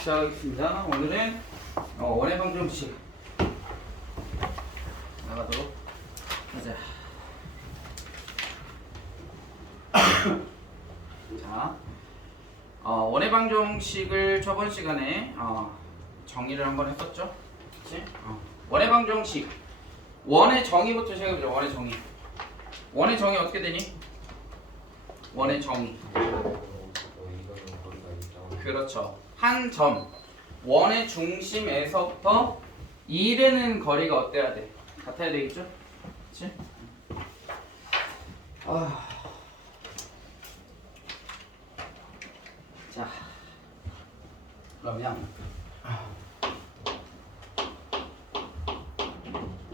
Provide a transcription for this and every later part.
시작하겠습니다. 오늘은 원의 방정식 나가도록 하자. 자, 원의 방정식을 저번 시간에 정의를 한번 했었죠. 그치? 원의 방정식, 원의 정의부터 시작해보자. 원의 정의. 원의 정의 어떻게 되니? 원의 정의. 그렇죠. 한 점, 원의 중심에서부터 이르는 거리가 어때야 돼? 같아야 되겠죠? 그치? 자, 그러면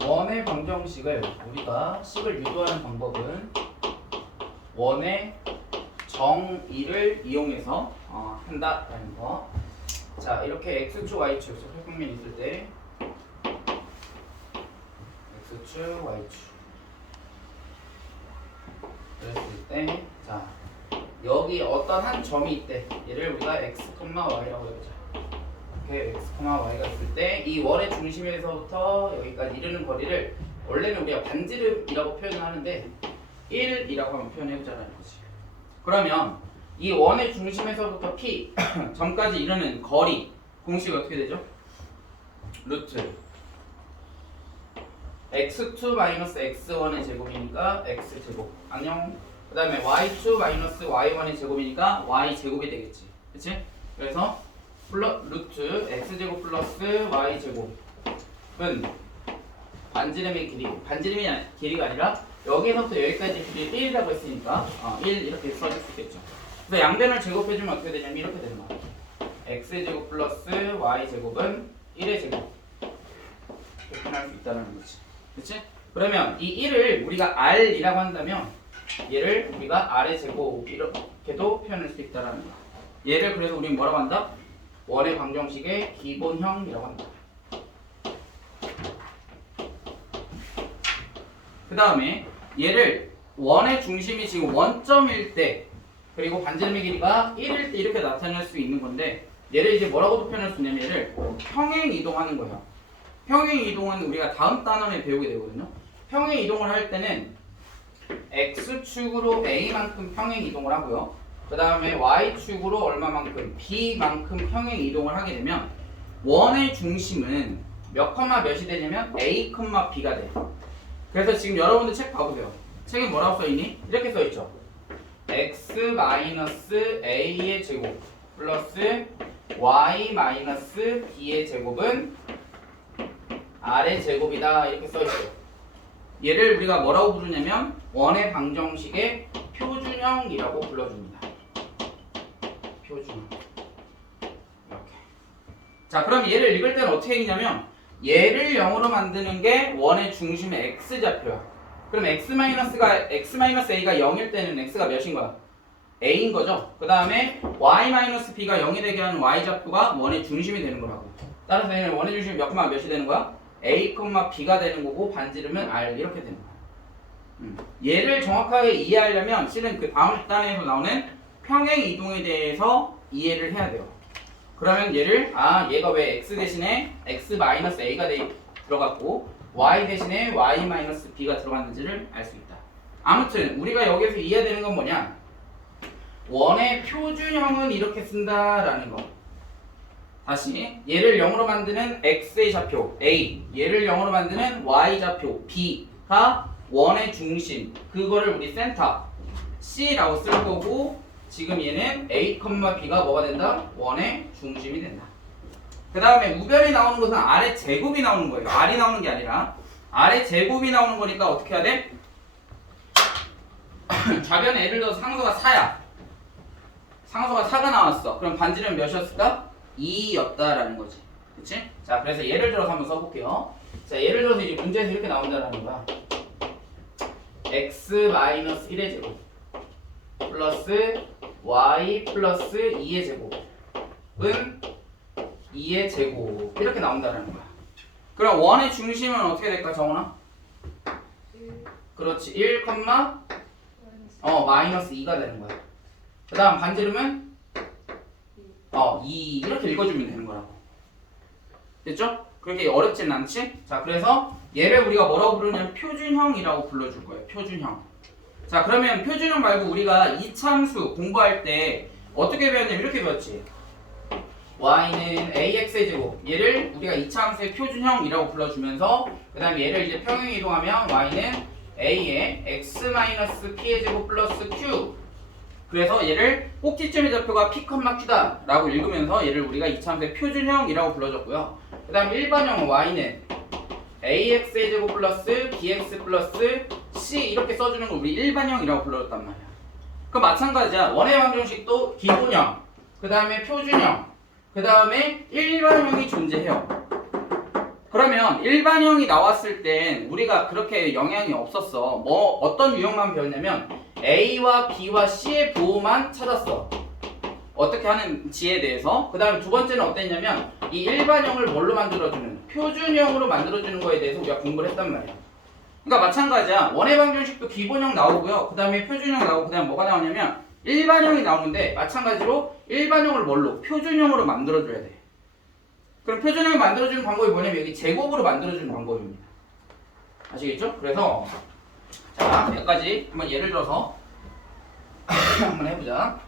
원의 방정식을 우리가 식을 유도하는 방법은 원의 정의를 이용해서 한다라는 거. 자, 이렇게 x축, y축, 평면 있을 때 x축, y축 그랬을 때, 자, 여기 어떤 한 점이 있대. 얘를 우리가 x, y라고 해보자. 이렇게 x, y가 있을 때 이 원의 중심에서부터 여기까지 이르는 거리를 원래는 우리가 반지름이라고 표현을 하는데 1이라고 하면 표현해보자라는 거지. 그러면 이 원의 중심에서부터 P 점까지 이르는 거리 공식이 어떻게 되죠? 루트 x2 x1의 제곱이니까 x제곱 안녕. 그 다음에 y2 y1의 제곱이니까 y제곱이 되겠지. 그치? 그래서 루트 x제곱 플러스 y제곱은 반지름의 길이, 반지름이 길이가 아니라 여기서부터 여기까지 길이 1이라고 했으니까 1 이렇게 써줄 수 있겠죠. 그래서 양변을 제곱해주면 어떻게 되냐면 이렇게 되는 거야. x제곱 플러스 y제곱은 1의 제곱 이렇게 표현할 수 있다는 거지. 그치? 그러면 이 1을 우리가 r이라고 한다면 얘를 우리가 r의 제곱 이렇게도 표현할 수 있다는 거야. 얘를 그래서 우리는 뭐라고 한다? 원의 방정식의 기본형이라고 한다. 그 다음에 얘를 원의 중심이 지금 원점일 때 그리고 반지름의 길이가 1일 때 이렇게 나타낼 수 있는 건데 얘를 이제 뭐라고도 표현할 수 있냐면 얘를 평행 이동하는 거예요. 평행 이동은 우리가 다음 단원에 배우게 되거든요. 평행 이동을 할 때는 x축으로 a만큼 평행 이동을 하고요. 그 다음에 y축으로 얼마만큼 b만큼 평행 이동을 하게 되면 원의 중심은 몇 컴마 몇이 되냐면 a, b가 돼. 그래서 지금 여러분들 책 봐보세요. 책에 뭐라고 써있니? 이렇게 써있죠. x-a의 제곱 플러스 y-b의 제곱은 r의 제곱이다 이렇게 써있어요. 얘를 우리가 뭐라고 부르냐면 원의 방정식의 표준형이라고 불러줍니다. 표준형. 이렇게. 자, 그럼 얘를 읽을 때는 어떻게 읽냐면 얘를 0으로 만드는 게 원의 중심의 x좌표야. 그럼 x-a가 0일 때는 x가 몇인 거야? a인 거죠. 그 다음에 y-b가 0이 되게 하는 y좌표가 원의 중심이 되는 거라고. 따라서 얘는 원의 중심이 몇 콤마 몇이 되는 거야? a, b가 되는 거고 반지름은 r 이렇게 되는 거야. 얘를 정확하게 이해하려면 실은 그 다음 단에서 나오는 평행 이동에 대해서 이해를 해야 돼요. 그러면 얘를 얘가 왜 x 대신에 x-a가 들어갔고 y 대신에 y-b가 들어갔는지를 알 수 있다. 아무튼 우리가 여기서 이해해야 되는 건 뭐냐? 원의 표준형은 이렇게 쓴다라는 거. 다시 얘를 0으로 만드는 x의 좌표 a, 얘를 0으로 만드는 y 좌표 b가 원의 중심, 그거를 우리 센터 c라고 쓸 거고 지금 얘는 a, b가 뭐가 된다? 원의 중심이 된다. 그 다음에 우변이 나오는 것은 r의 제곱이 나오는 거예요. r이 나오는 게 아니라 r의 제곱이 나오는 거니까 어떻게 해야 돼? 좌변에 예를 들어서 상수가 4야. 상수가 4가 나왔어. 그럼 반지름은 몇이었을까? 2였다라는 거지. 그치? 자, 그래서 예를 들어서 한번 써볼게요. 자, 예를 들어서 이제 문제에서 이렇게 나온다는 거야. x-1의 제곱 플러스 y 플러스 2의 제곱은 2의 제곱 이렇게 나온다는 거야. 그럼 원의 중심은 어떻게 될까, 정훈아? 그렇지, 1, 마이너스 2가 되는 거야. 그 다음 반지름은 이렇게 읽어주면 되는 거라고. 됐죠? 그렇게 어렵진 않지? 자, 그래서 얘를 우리가 뭐라고 부르냐면 표준형이라고 불러줄 거예요. 표준형. 자, 그러면 표준형 말고 우리가 이참수 공부할 때 어떻게 배웠냐면 이렇게 배웠지. y는 ax의 제곱. 얘를 우리가 이차함수의 표준형이라고 불러주면서 그 다음에 얘를 이제 평행 이동하면 y는 a의 x-p의 제곱 플러스 q. 그래서 얘를 꼭지점의 좌표가 p, q다 라고 읽으면서 얘를 우리가 이차함수의 표준형이라고 불러줬고요. 그 다음에 일반형 y는 ax의 제곱 플러스 bx 플러스 c 이렇게 써주는 걸 우리 일반형이라고 불러줬단 말이야. 그 마찬가지야. 원의 방정식도 기본형, 그 다음에 표준형, 그 다음에 일반형이 존재해요. 그러면 일반형이 나왔을 땐 우리가 그렇게 영향이 없었어. 뭐 어떤 유형만 배웠냐면 A와 B와 C의 부호만 찾았어. 어떻게 하는지에 대해서. 그 다음에 두 번째는 어땠냐면 이 일반형을 뭘로 만들어주는, 표준형으로 만들어주는 거에 대해서 우리가 공부를 했단 말이야. 그러니까 마찬가지야. 원의 방정식도 기본형 나오고요. 그 다음에 표준형 나오고, 그 다음에 뭐가 나오냐면 일반형이 나오는데 마찬가지로 일반형을 뭘로? 표준형으로 만들어줘야 돼. 그럼 표준형을 만들어주는 방법이 뭐냐면 여기 제곱으로 만들어주는 방법입니다. 아시겠죠? 그래서 자, 몇 가지 한번 예를 들어서 한번 해보자.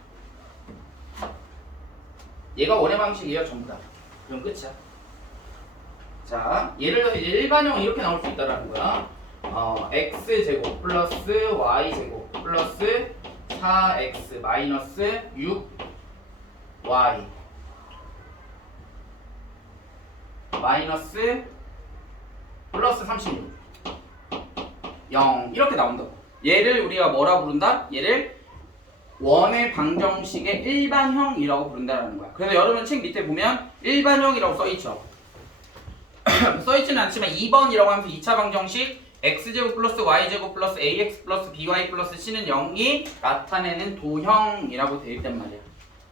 얘가 원의 방식이에요, 전부 다. 그럼 끝이야. 자, 예를 들어서 이제 일반형은 이렇게 나올 수 있다라는 거야. x제곱 플러스 y제곱 플러스 4x 마이너스 6y 마이너스 플러스 36 0 이렇게 나온다고. 얘를 우리가 뭐라 부른다? 얘를 원의 방정식의 일반형이라고 부른다는 거야. 그래서 여러분 책 밑에 보면 일반형이라고 써있죠. 써있지는 않지만 2번이라고 하면서 2차 방정식 x제곱 플러스 y제곱 플러스 ax 플러스 by 플러스 c는 0이 나타내는 도형이라고 되어 있단 말이야.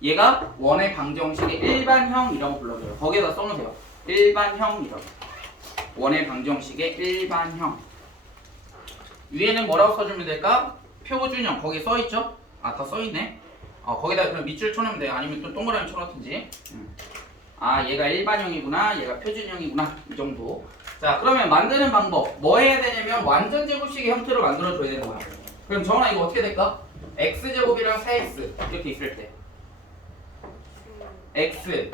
얘가 원의 방정식의 일반형이라고 불러줘요. 거기에다 써놓으세요. 일반형이라고. 원의 방정식의 일반형. 위에는 뭐라고 써주면 될까? 표준형. 거기 써있죠? 아, 다 써있네. 거기다 그럼 밑줄 쳐놓으면 돼요. 아니면 또 동그라미 쳐놓든지. 얘가 일반형이구나, 얘가 표준형이구나, 이 정도. 자, 그러면 만드는 방법 뭐 해야 되냐면 완전 제곱식의 형태로 만들어줘야 되는 거야. 그럼 정원아 이거 어떻게 될까? x제곱이랑 4x 이렇게 있을 때 x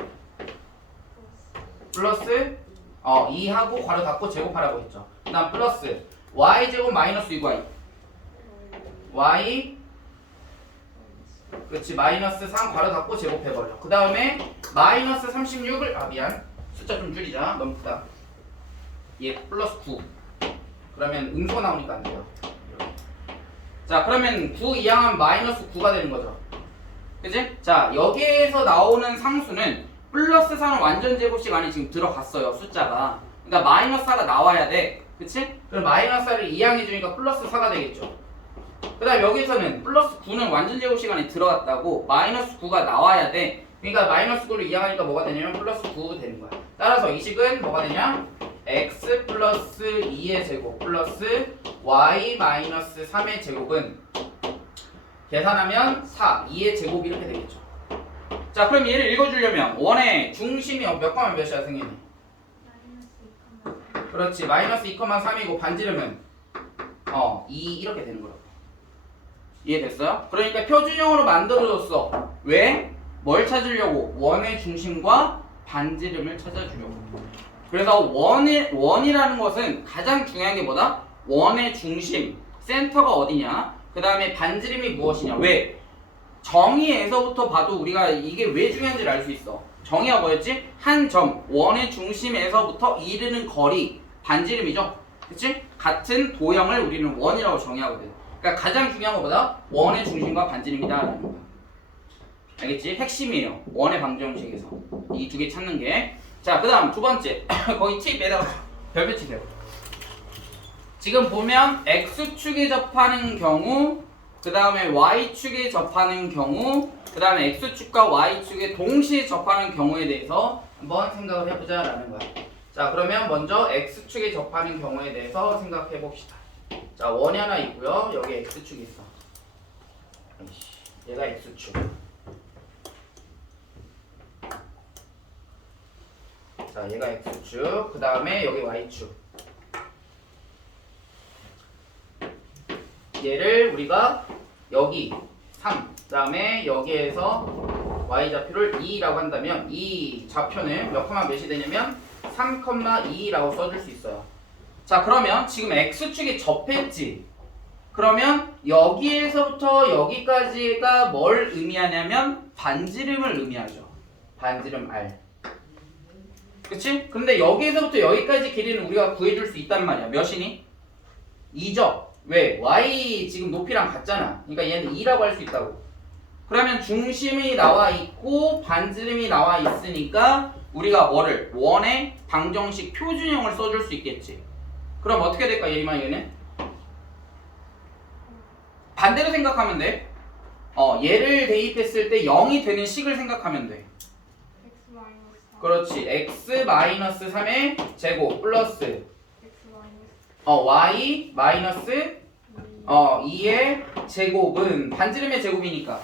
플러스 2하고 괄호 닫고 제곱하라고 했죠. 그 다음 플러스 y제곱 마이너스 6y y 그렇지 마이너스 3 괄호 닫고 제곱해버려. 그 다음에 마이너스 36을 미안 숫자 좀 줄이자, 너무 크다. 얘 플러스 9 그러면 음수가 나오니까 안 돼요. 자, 그러면 9 이항하면 마이너스 9가 되는 거죠. 그치? 자, 여기에서 나오는 상수는 플러스 4는 완전 제곱식 안에 지금 들어갔어요, 숫자가. 그러니까 마이너스 4가 나와야 돼. 그치? 그럼 마이너스 4를 이항해주니까 플러스 4가 되겠죠. 그 다음 여기서는 플러스 9는 완전 제곱식 안에 들어갔다고 마이너스 9가 나와야 돼. 그러니까 마이너스 9를 이항하니까 뭐가 되냐면 플러스 9가 되는 거야. 따라서 이 식은 뭐가 되냐? x 플러스 2의 제곱 플러스 y 마이너스 3의 제곱은 계산하면 4, 2의 제곱 이렇게 되겠죠. 자, 그럼 얘를 읽어주려면 원의 중심이 몇 가면 몇이야, 승현이? 그렇지, 마이너스 2,3이고 반지름은 2 이렇게 되는 거라고. 이해됐어요? 그러니까 표준형으로 만들어줬어. 왜? 뭘 찾으려고? 원의 중심과 반지름을 찾아주려고. 그래서 원이라는 것은 가장 중요한 게 뭐다? 원의 중심, 센터가 어디냐? 그 다음에 반지름이 무엇이냐? 왜? 정의에서부터 봐도 우리가 이게 왜 중요한지를 알 수 있어. 정의가 뭐였지? 한 점, 원의 중심에서부터 이르는 거리, 반지름이죠? 그치? 같은 도형을 우리는 원이라고 정의하거든. 그러니까 가장 중요한 것보다 원의 중심과 반지름이다라는 거야. 알겠지? 핵심이에요. 원의 방정식에서 이 두 개 찾는 게. 자, 그 다음 두 번째 거기 팁에다가 별표 치세요. 지금 보면 x축에 접하는 경우, 그 다음에 y축에 접하는 경우, 그 다음에 x축과 y축에 동시에 접하는 경우에 대해서 한번 생각을 해보자라는 거야. 자, 그러면 먼저 x축에 접하는 경우에 대해서 생각해 봅시다. 자, 원이 하나 있고요. 여기 x축이 있어. 얘가 x축. 자, 얘가 x축, 그 다음에 여기 y축. 얘를 우리가 여기 3, 그 다음에 여기에서 y좌표를 2라고 한다면 이 좌표는 몇 컴마 몇이 되냐면 3,2라고 써줄 수 있어요. 자, 그러면 지금 x축이 접했지. 그러면 여기에서부터 여기까지가 뭘 의미하냐면 반지름을 의미하죠. 반지름 r. 그치? 근데 여기에서부터 여기까지 길이는 우리가 구해줄 수 있단 말이야. 몇이니? 2죠. 왜? y 지금 높이랑 같잖아. 그러니까 얘는 2라고 할 수 있다고. 그러면 중심이 나와 있고 반지름이 나와 있으니까 우리가 뭐를? 원의 방정식 표준형을 써줄 수 있겠지. 그럼 어떻게 될까? 예림아 얘는? 반대로 생각하면 돼. 얘를 대입했을 때 0이 되는 식을 생각하면 돼. 그렇지. x-3의 제곱 플러스 y 마이너스 2의 제곱은 반지름의 제곱이니까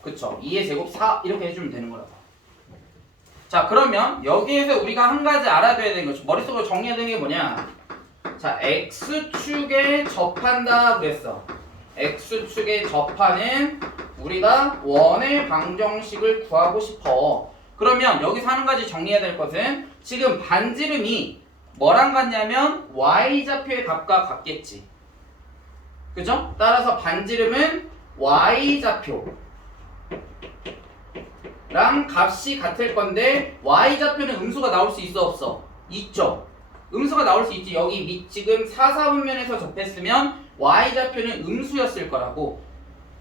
그쵸. 2의 제곱 4 이렇게 해주면 되는 거라고. 자, 그러면 여기에서 우리가 한 가지 알아둬야 되는 거죠. 머릿속으로 정리해야 되는 게 뭐냐. 자, x축에 접한다 그랬어. x축에 접하는 우리가 원의 방정식을 구하고 싶어. 그러면 여기서 한 가지 정리해야 될 것은 지금 반지름이 뭐랑 같냐면 y좌표의 값과 같겠지. 그죠? 따라서 반지름은 y좌표랑 값이 같을 건데 y좌표는 음수가 나올 수 있어 없어? 있죠. 음수가 나올 수 있지. 여기 밑 지금 4, 4분면에서 접했으면 y좌표는 음수였을 거라고.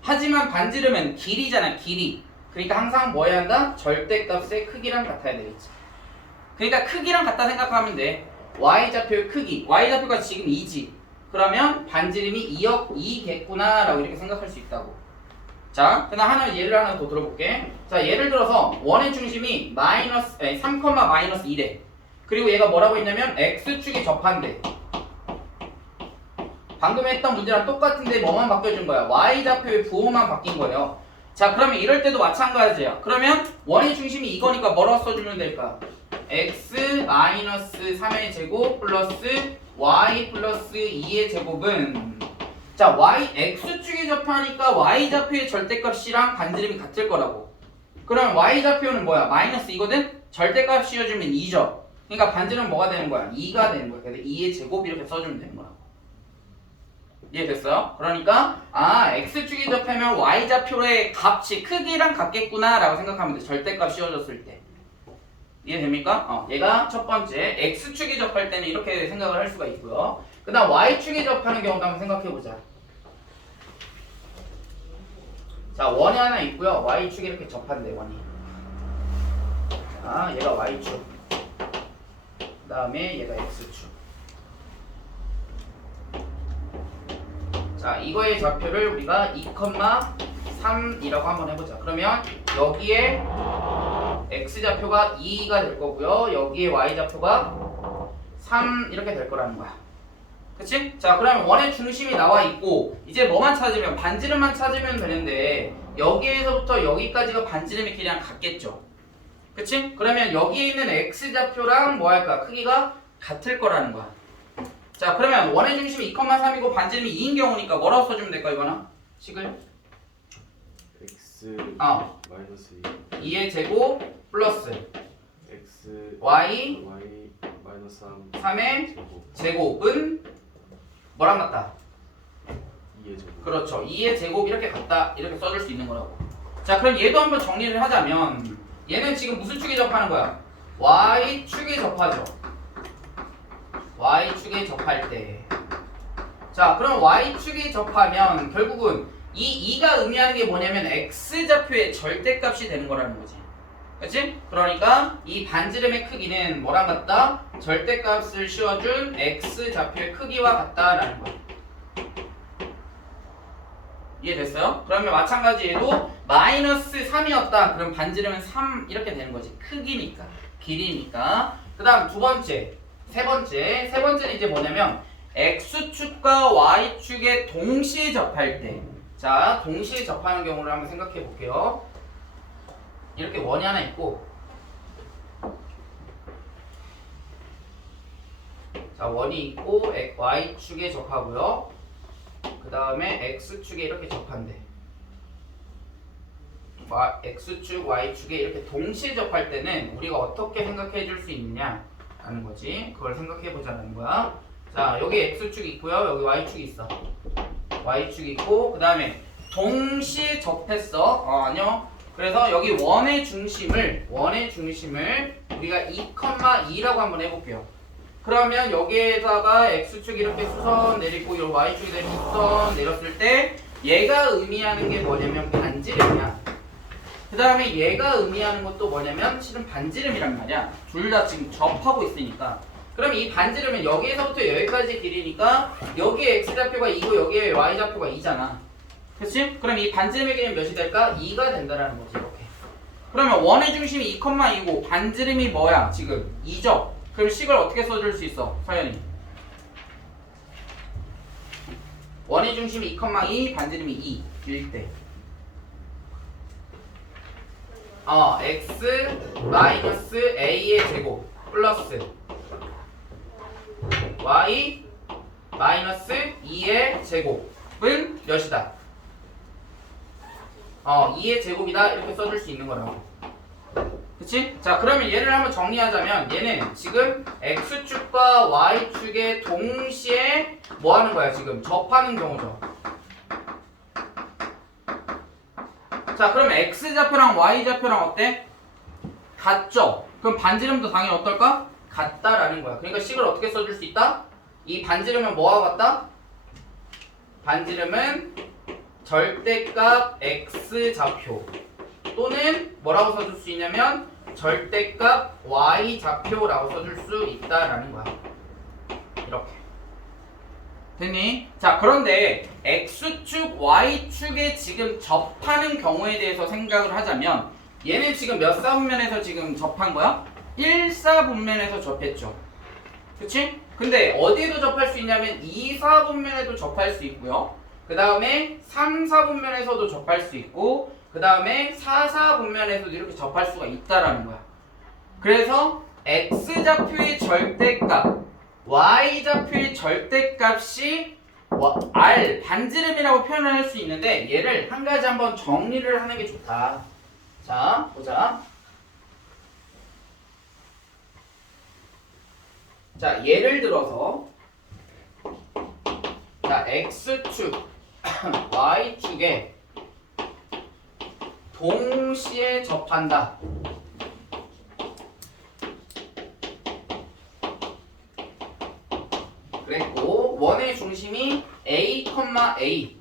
하지만 반지름은 길이잖아. 길이. 그러니까 항상 뭐 해야 한다? 절대값의 크기랑 같아야 되겠지. 그러니까 크기랑 같다 생각하면 돼. y좌표의 크기. y좌표가 지금 2지. 그러면 반지름이 2겠구나 라고 이렇게 생각할 수 있다고. 자, 그다음 예를 하나 더 들어볼게. 자, 예를 들어서 원의 중심이 3,-1에 그리고 얘가 뭐라고 했냐면 x축이 접한대. 방금 했던 문제랑 똑같은데 뭐만 바뀌어준 거야? y좌표의 부호만 바뀐 거예요. 자, 그러면 이럴 때도 마찬가지야. 그러면 원의 중심이 이거니까 뭐라고 써주면 될까? x-3의 제곱 플러스 y 플러스 2의 제곱은 자, x축이 접하니까 y좌표의 절대값이랑 반지름이 같을 거라고. 그럼 y좌표는 뭐야? 마이너스 2거든? 절대값 씌워주면 2죠. 그러니까 반지름은 뭐가 되는 거야? 2가 되는 거야. 그래서 2의 제곱 이렇게 써주면 되는 거라고. 이해됐어요? 그러니까 x축이 접하면 y좌표의 값이 크기랑 같겠구나 라고 생각하면 돼. 절대값 씌워줬을 때. 이해됩니까? 얘가 첫 번째 x축이 접할 때는 이렇게 생각을 할 수가 있고요. 그 다음 y축이 접하는 경우도 한번 생각해보자. 자, 원이 하나 있고요. y축이 이렇게 접한대. 원이. 자, 얘가 y축. 그 다음에 얘가 x축. 자, 이거의 좌표를 우리가 2,3이라고 한번 해보자. 그러면 여기에 x좌표가 2가 될 거고요. 여기에 y좌표가 3 이렇게 될 거라는 거야. 그치? 자, 그러면 원의 중심이 나와 있고 이제 뭐만 찾으면 반지름만 찾으면 되는데 여기에서부터 여기까지가 반지름의 길이랑 같겠죠. 그치? 그러면 여기에 있는 x좌표랑 뭐 할까? 크기가 같을 거라는 거야. 자, 그러면 원의 중심이 2,3이고 반지름이 2인 경우니까 뭐라고 써주면 될까 이거는? 식을? x 마이너스 2 2의 제곱 플러스 x y 마이너스 3 3의 제곱 제곱은 뭐랑 같다? 2의 제곱. 그렇죠. 2의 제곱 이렇게 같다. 이렇게 써줄 수 있는 거라고. 자, 그럼 얘도 한번 정리를 하자면 얘는 지금 무슨 축에 접하는 거야? y축에 접하죠. y축에 접할 때. 자, 그럼 y축에 접하면 결국은 이 2가 의미하는 게 뭐냐면 x좌표의 절대값이 되는 거라는 거지. 그치? 그러니까 이 반지름의 크기는 뭐랑 같다? 절대값을 씌워준 x좌표의 크기와 같다라는 거야. 이해됐어요? 그러면 마찬가지 얘도 마이너스 3이었다. 그럼 반지름은 3 이렇게 되는 거지. 크기니까. 길이니까. 그 다음 두 번째. 세 번째는 이제 뭐냐면 x축과 y축에 동시에 접할 때. 자, 동시에 접하는 경우를 한번 생각해 볼게요. 이렇게 원이 하나 있고 자, 원이 있고 y축에 접하고요. 그 다음에 x축에 이렇게 접한대. x축, y축에 이렇게 동시에 접할 때는 우리가 어떻게 생각해 줄 수 있느냐 라는 거지. 그걸 생각해 보자는 거야. 자, 여기 x축이 있고요. 여기 y축이 있어. y축이 있고 그 다음에 동시에 접했어. 아니요. 그래서 여기 원의 중심을 우리가 2,2라고 한번 해볼게요. 그러면 여기에다가 x축 이렇게 수선 내리고 이 y축이 이렇게 수선 내렸을 때 얘가 의미하는 게 뭐냐면 반지름이야. 그 다음에 얘가 의미하는 것도 뭐냐면 실은 반지름이란 말이야. 둘 다 지금 접하고 있으니까. 그럼 이 반지름은 여기에서부터 여기까지 길이니까 여기에 x좌표가 2고 여기에 y좌표가 2잖아. 그치? 그럼 이 반지름의 길이는 몇이 될까? 2가 된다라는 거지. 이렇게. 그러면 원의 중심이 2,2고 반지름이 뭐야? 지금 2죠? 그럼 식을 어떻게 써줄 수 있어? 서현이. 원의 중심이 2,2 반지름이 2일 때 x 마이너스 a의 제곱 플러스 y 마이너스 2의 제곱은 몇이다? 2의 제곱이다 이렇게 써줄 수 있는 거라고. 그치? 자, 그러면 얘를 한번 정리하자면 얘는 지금 x축과 y축에 동시에 뭐 하는 거야? 지금 접하는 경우죠. 자, 그럼 x좌표랑 y좌표랑 어때? 같죠? 그럼 반지름도 당연히 어떨까? 같다라는 거야. 그러니까 식을 어떻게 써줄 수 있다? 이 반지름은 뭐와 같다? 반지름은 절대값 x좌표 또는 뭐라고 써줄 수 있냐면 절대값 y좌표라고 써줄 수 있다라는 거야. 이렇게. 됐니? 자, 그런데 x축, y축에 지금 접하는 경우에 대해서 생각을 하자면 얘는 지금 몇 사분면에서 지금 접한 거야? 1사분면에서 접했죠. 그치? 근데 어디에도 접할 수 있냐면 2사분면에도 접할 수 있고요. 그 다음에 3사분면에서도 접할 수 있고 그 다음에 4사분면에서도 이렇게 접할 수가 있다라는 거야. 그래서 x좌표의 절대값 y좌표의 절대값이 r 반지름이라고 표현을 할 수 있는데 얘를 한 가지 한번 정리를 하는 게 좋다. 자, 보자. 자, 예를 들어서 자, x축 y축에 동시에 접한다. 그랬고 원의 중심이 a, a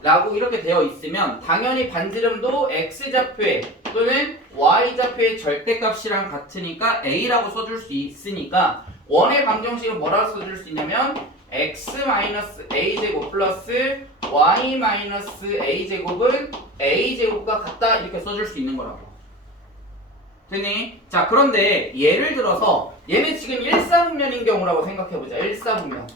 라고 이렇게 되어 있으면 당연히 반지름도 x좌표의 또는 y좌표의 절대값이랑 같으니까 a라고 써줄 수 있으니까 원의 방정식은 뭐라고 써줄 수 있냐면 x-a제곱 플러스 y-a제곱은 a제곱과 같다 이렇게 써줄 수 있는 거라고. 됐니? 자, 그런데 예를 들어서 얘는 지금 1사분면인 경우라고 생각해보자. 1사분면.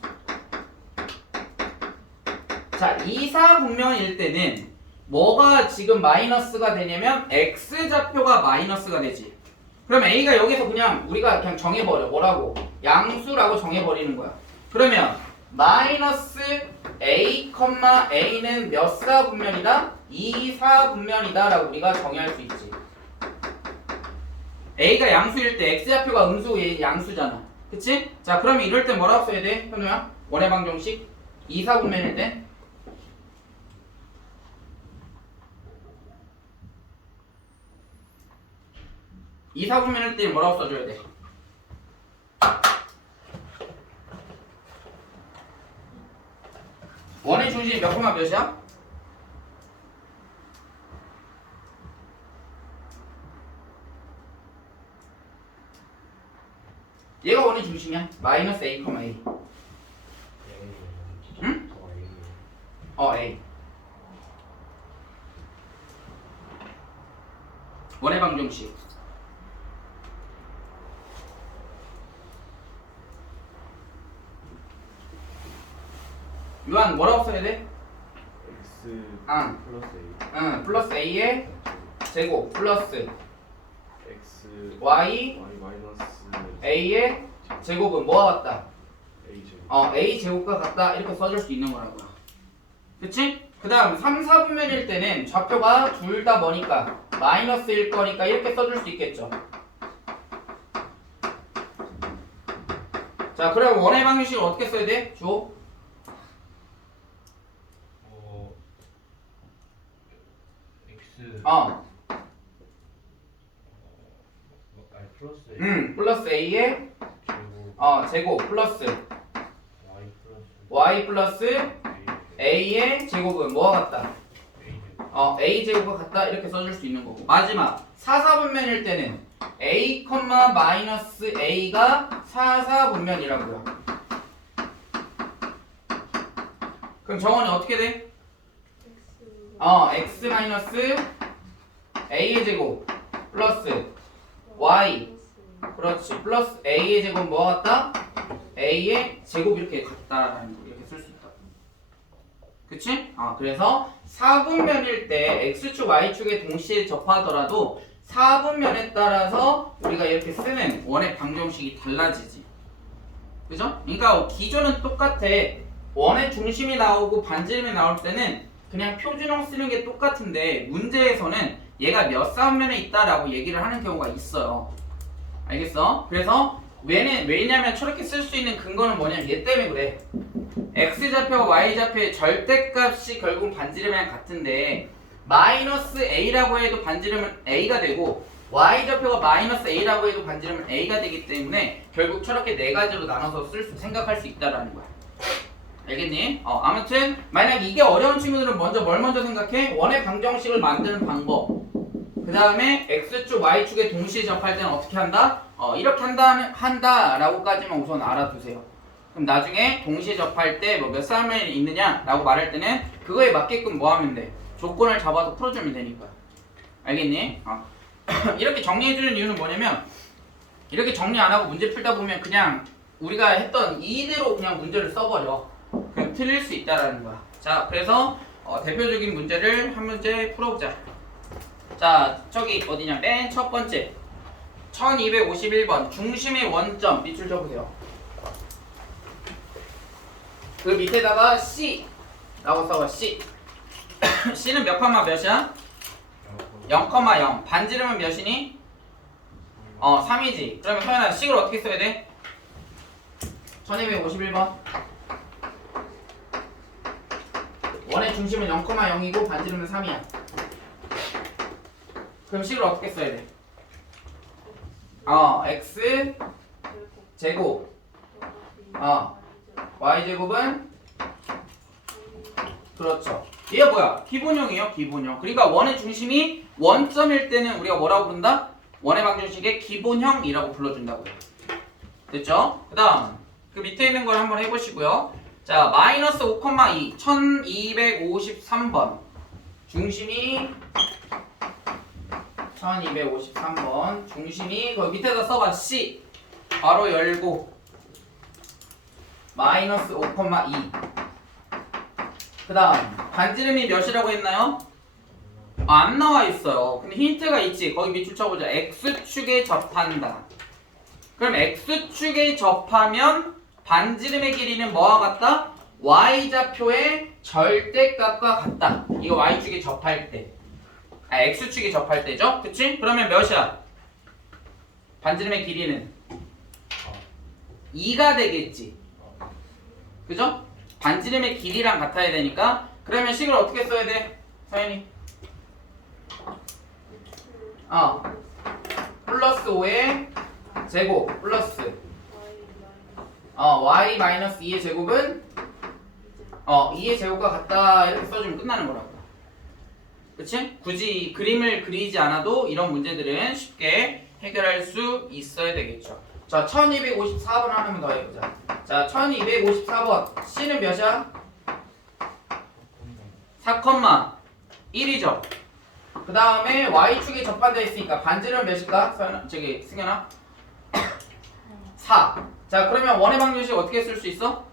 자, 2사분면일 때는 뭐가 지금 마이너스가 되냐면 x좌표가 마이너스가 되지. 그럼 a가 여기서 그냥 우리가 그냥 정해버려. 뭐라고? 양수라고 정해버리는 거야. 그러면 마이너스 a, a는 몇 사분면이다? 2사분면이다 라고 우리가 정의할 수 있지. a가 양수일 때 x좌표가 음수, 얘 양수잖아. 그치? 자, 그러면 이럴 때 뭐라고 써야 돼? 현우야? 원의 방정식 2사분면일 때 2사분면일 때 뭐라고 써줘야 돼? 원의 중심이 몇 콤마 몇이야? 얘가 원의 중심이야. 마이너스 a, a. 응? a. 원의 방정식. 요한 뭐라고 써야 돼? x 플러스 a 응, 플러스 a의 제곱 플러스 x y 마이너스 a의 제곱은 뭐와 같다? a 제곱과 같다 이렇게 써줄 수 있는 거라고요. 그치? 그 다음 3, 4분면일 때는 좌표가 둘 다 뭐니까 마이너스일 거니까 이렇게 써줄 수 있겠죠. 자, 그럼 원의 방정식을 어떻게 써야 돼? 줘? X 플러스 플러스 a의 제곱 제곱 플러스 Y y 플러스 플러스 A a의 제곱은 뭐와 같다? A 제곱 a 제곱과 같다 이렇게 써줄 수 있는 거고 마지막 4, 4분면일 때는 a, 마이너스 a가 4, 4분면이라고요. 그럼 정원이 어떻게 돼? x 마이너스 a의 제곱 플러스 y 그렇지 플러스 a의 제곱 뭐가 같다? a의 제곱 이렇게 같다라는 거 이렇게 쓸 수 있다. 그치? 그래서 4분면일 때 x축 y축에 동시에 접하더라도 4분면에 따라서 우리가 이렇게 쓰는 원의 방정식이 달라지지. 그죠? 그러니까 기존은 똑같아. 원의 중심이 나오고 반지름이 나올 때는 그냥 표준형 쓰는 게 똑같은데 문제에서는 얘가 몇 사분면에 있다라고 얘기를 하는 경우가 있어요. 알겠어? 그래서 왜냐면 저렇게 쓸 수 있는 근거는 뭐냐면 얘 때문에 그래. x좌표와 y좌표의 절대값이 결국 반지름이랑 같은데 마이너스 a라고 해도 반지름은 a가 되고 y좌표가 마이너스 a라고 해도 반지름은 a가 되기 때문에 결국 저렇게 네 가지로 나눠서 생각할 수 있다라는 거야. 알겠니? 아무튼 만약 이게 어려운 친구들은 먼저 뭘 먼저 생각해? 원의 방정식을 만드는 방법. 그 다음에 x축, y축에 동시에 접할 때는 어떻게 한다? 이렇게 한다라고까지만 우선 알아두세요. 그럼 나중에 동시에 접할 때 뭐 몇 사람이 있느냐라고 말할 때는 그거에 맞게끔 뭐 하면 돼? 조건을 잡아서 풀어주면 되니까. 알겠니? 이렇게 정리해주는 이유는 뭐냐면 이렇게 정리 안 하고 문제 풀다 보면 그냥 우리가 했던 이대로 그냥 문제를 써버려. 그럼 틀릴 수 있다라는 거야. 자, 그래서 대표적인 문제를 한 문제 풀어보자. 자, 저기 어디냐? 맨 첫 번째 1251번 중심의 원점 밑줄 쳐보세요. 그 밑에다가 C 라고 써봐. C C는 몇 컴마 몇이야? 0,0 반지름은 몇이니? 3이지. 그러면 서연아 식을 어떻게 써야 돼? 1251번 원의 중심은 0,0이고 반지름은 3이야. 그럼 식을 어떻게 써야 돼? x 제곱 y 제곱은 그렇죠. 얘가 뭐야? 기본형이에요. 기본형. 그러니까 원의 중심이 원점일 때는 우리가 뭐라고 부른다? 원의 방정식의 기본형이라고 불러준다고요. 됐죠? 그 다음 그 밑에 있는 걸 한번 해보시고요. 자, 마이너스 5,2 1253번 중심이 1253번 중심이 거기 밑에다 써봐. C 바로 열고 마이너스 5,2 그 다음 반지름이 몇이라고 했나요? 안 나와 있어요. 근데 힌트가 있지. 거기 밑줄 쳐보자. X축에 접한다. 그럼 X축에 접하면 반지름의 길이는 뭐와 같다? Y좌표의 절대값과 같다. 이거 Y축에 접할 때. X축에 접할 때죠? 그치? 그러면 몇이야? 반지름의 길이는 2가 되겠지. 그죠? 반지름의 길이랑 같아야 되니까. 그러면 식을 어떻게 써야 돼? 서연이 플러스 5의 제곱 플러스 y 마이너스 2의 제곱은 2의 제곱과 같다 이렇게 써주면 끝나는 거라고. 그치? 굳이 그림을 그리지 않아도 이런 문제들은 쉽게 해결할 수 있어야 되겠죠. 자, 1254번 하나만 더 해보자. 자, 1254번 C는 몇이야? 4,1이죠. 그 다음에 Y축에 접한다 했으니까 반지름 몇일까? 승현아? 4. 자, 그러면 원의 방정식 어떻게 쓸 수 있어?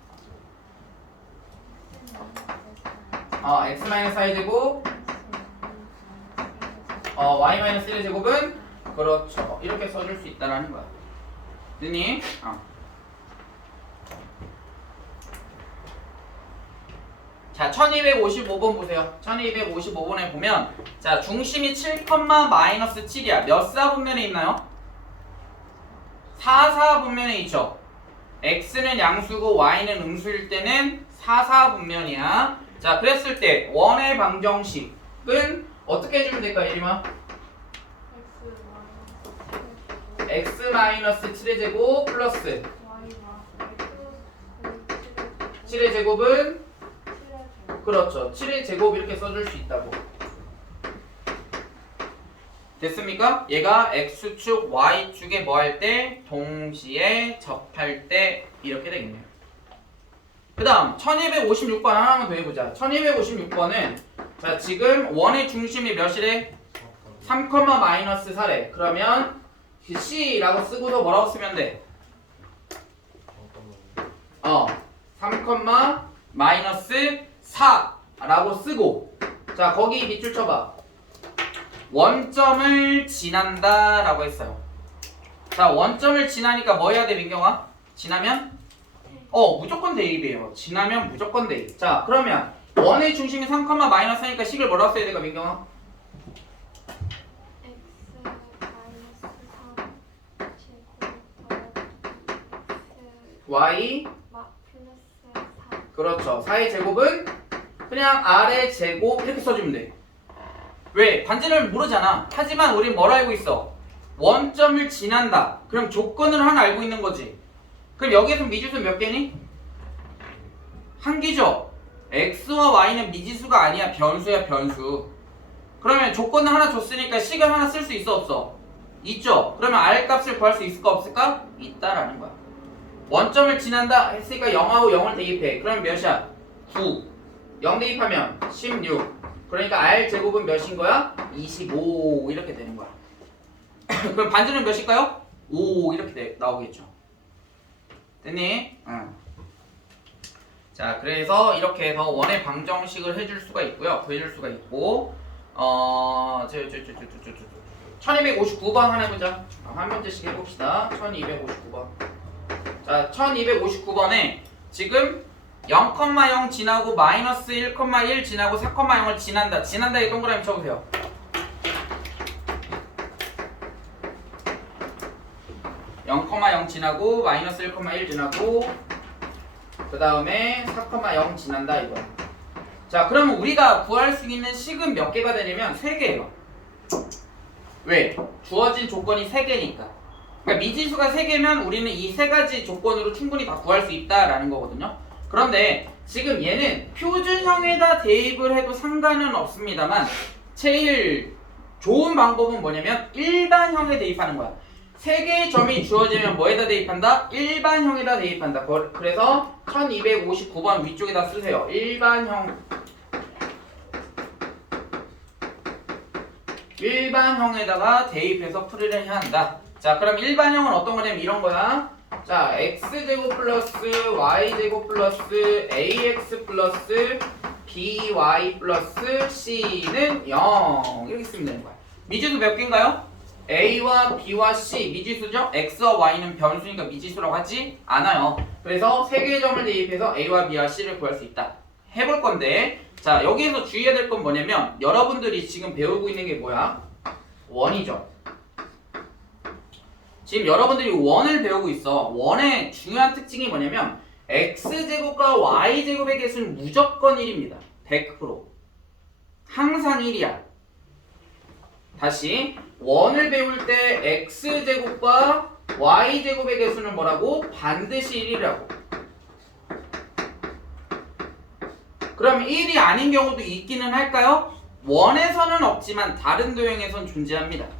x-i 제곱 y-1의 제곱은 그렇죠. 이렇게 써줄 수 있다라는 거야. 됐니? 자, 1255번 보세요. 1255번에 보면 자, 중심이 7,-7이야. 몇 사분면에 있나요? 4사분면에 있죠. x는 양수고 y는 음수일 때는 4사분면이야. 자, 그랬을 때 원의 방정식은 어떻게 해주면 될까, 예림아? x-7의 제곱 플러스 7의 제곱은 그렇죠. 7의 제곱 이렇게 써줄 수 있다고. 됐습니까? 얘가 x축, y축에 뭐 할 때? 동시에 접할 때 이렇게 되겠네요. 그 다음 1256번 하나만 더 해보자. 1256번은 자, 지금 원의 중심이 몇이래? 3,-4래. 그러면 C라고 쓰고서 뭐라고 쓰면 돼? 3,-4라고 쓰고 자, 거기 밑줄 쳐봐. 원점을 지난다 라고 했어요. 자, 원점을 지나니까 뭐 해야 돼, 민경아? 지나면? 무조건 대입이에요. 지나면 무조건 대입. 자, 그러면 원의 중심이 3,-4니까 식을 뭐라고 써야 될까, 민경아? y 그렇죠. 4의 제곱은 그냥 r의 제곱 이렇게 써주면 돼. 왜? 반지를 모르잖아. 하지만 우린 뭘 알고 있어? 원점을 지난다. 그럼 조건을 하나 알고 있는 거지. 그럼 여기에서 미지수 몇 개니? 한 개죠. x와 y는 미지수가 아니야. 변수야, 변수. 그러면 조건을 하나 줬으니까 식을 하나 쓸 수 있어, 없어? 있죠. 그러면 r 값을 구할 수 있을까, 없을까? 있다라는 거야. 원점을 지난다 했으니까 0하고 0을 대입해. 그럼 몇이야? 9. 0 대입하면 16. 그러니까 r 제곱은 몇인 거야? 25 이렇게 되는 거야. 그럼 반지는 몇일까요? 5 이렇게 나오겠죠. 됐니? 응. 자, 그래서 이렇게 해서 원의 방정식을 해줄 수가 있고요. 구해줄 수가 있고 1259번 하나 해보자. 한 문제씩 해봅시다. 1259번. 자, 1259번에 지금 0,0 지나고 마이너스 1,1 지나고 4,0을 지난다. 지난다에 동그라미 쳐보세요. (0,0) 지나고 마이너스 1,1 지나고 그 다음에 4,0 지난다 이거야. 자, 그러면 우리가 구할 수 있는 식은 몇 개가 되냐면 3개예요. 왜? 주어진 조건이 3개니까. 그러니까 미지수가 3개면 우리는 이 3가지 조건으로 충분히 다 구할 수 있다라는 거거든요. 그런데 지금 얘는 표준형에다 대입을 해도 상관은 없습니다만 제일 좋은 방법은 뭐냐면 일반형에 대입하는 거야. 3개의 점이 주어지면 뭐에다 대입한다? 일반형에다 대입한다. 그래서 1259번 위쪽에다 쓰세요. 일반형에다가 대입해서 풀이를 해야 한다. 자, 그럼 일반형은 어떤 거냐면 이런 거야. 자, x제곱 플러스 y제곱 플러스 ax 플러스 by 플러스 c는 0 이렇게 쓰면 되는 거야. 미지수 몇 개인가요? a와 b와 c 미지수죠? x와 y는 변수니까 미지수라고 하지 않아요. 그래서 3개의 점을 대입해서 a와 b와 c를 구할 수 있다. 해볼 건데 자, 여기에서 주의해야 될 건 뭐냐면 여러분들이 지금 배우고 있는 게 뭐야? 원이죠. 지금 여러분들이 원을 배우고 있어. 원의 중요한 특징이 뭐냐면 x제곱과 y제곱의 개수는 무조건 1입니다. 100%. 항상 1이야. 다시 원을 배울 때 x제곱과 y제곱의 개수는 뭐라고? 반드시 1이라고. 그럼 1이 아닌 경우도 있기는 할까요? 원에서는 없지만 다른 도형에선 존재합니다.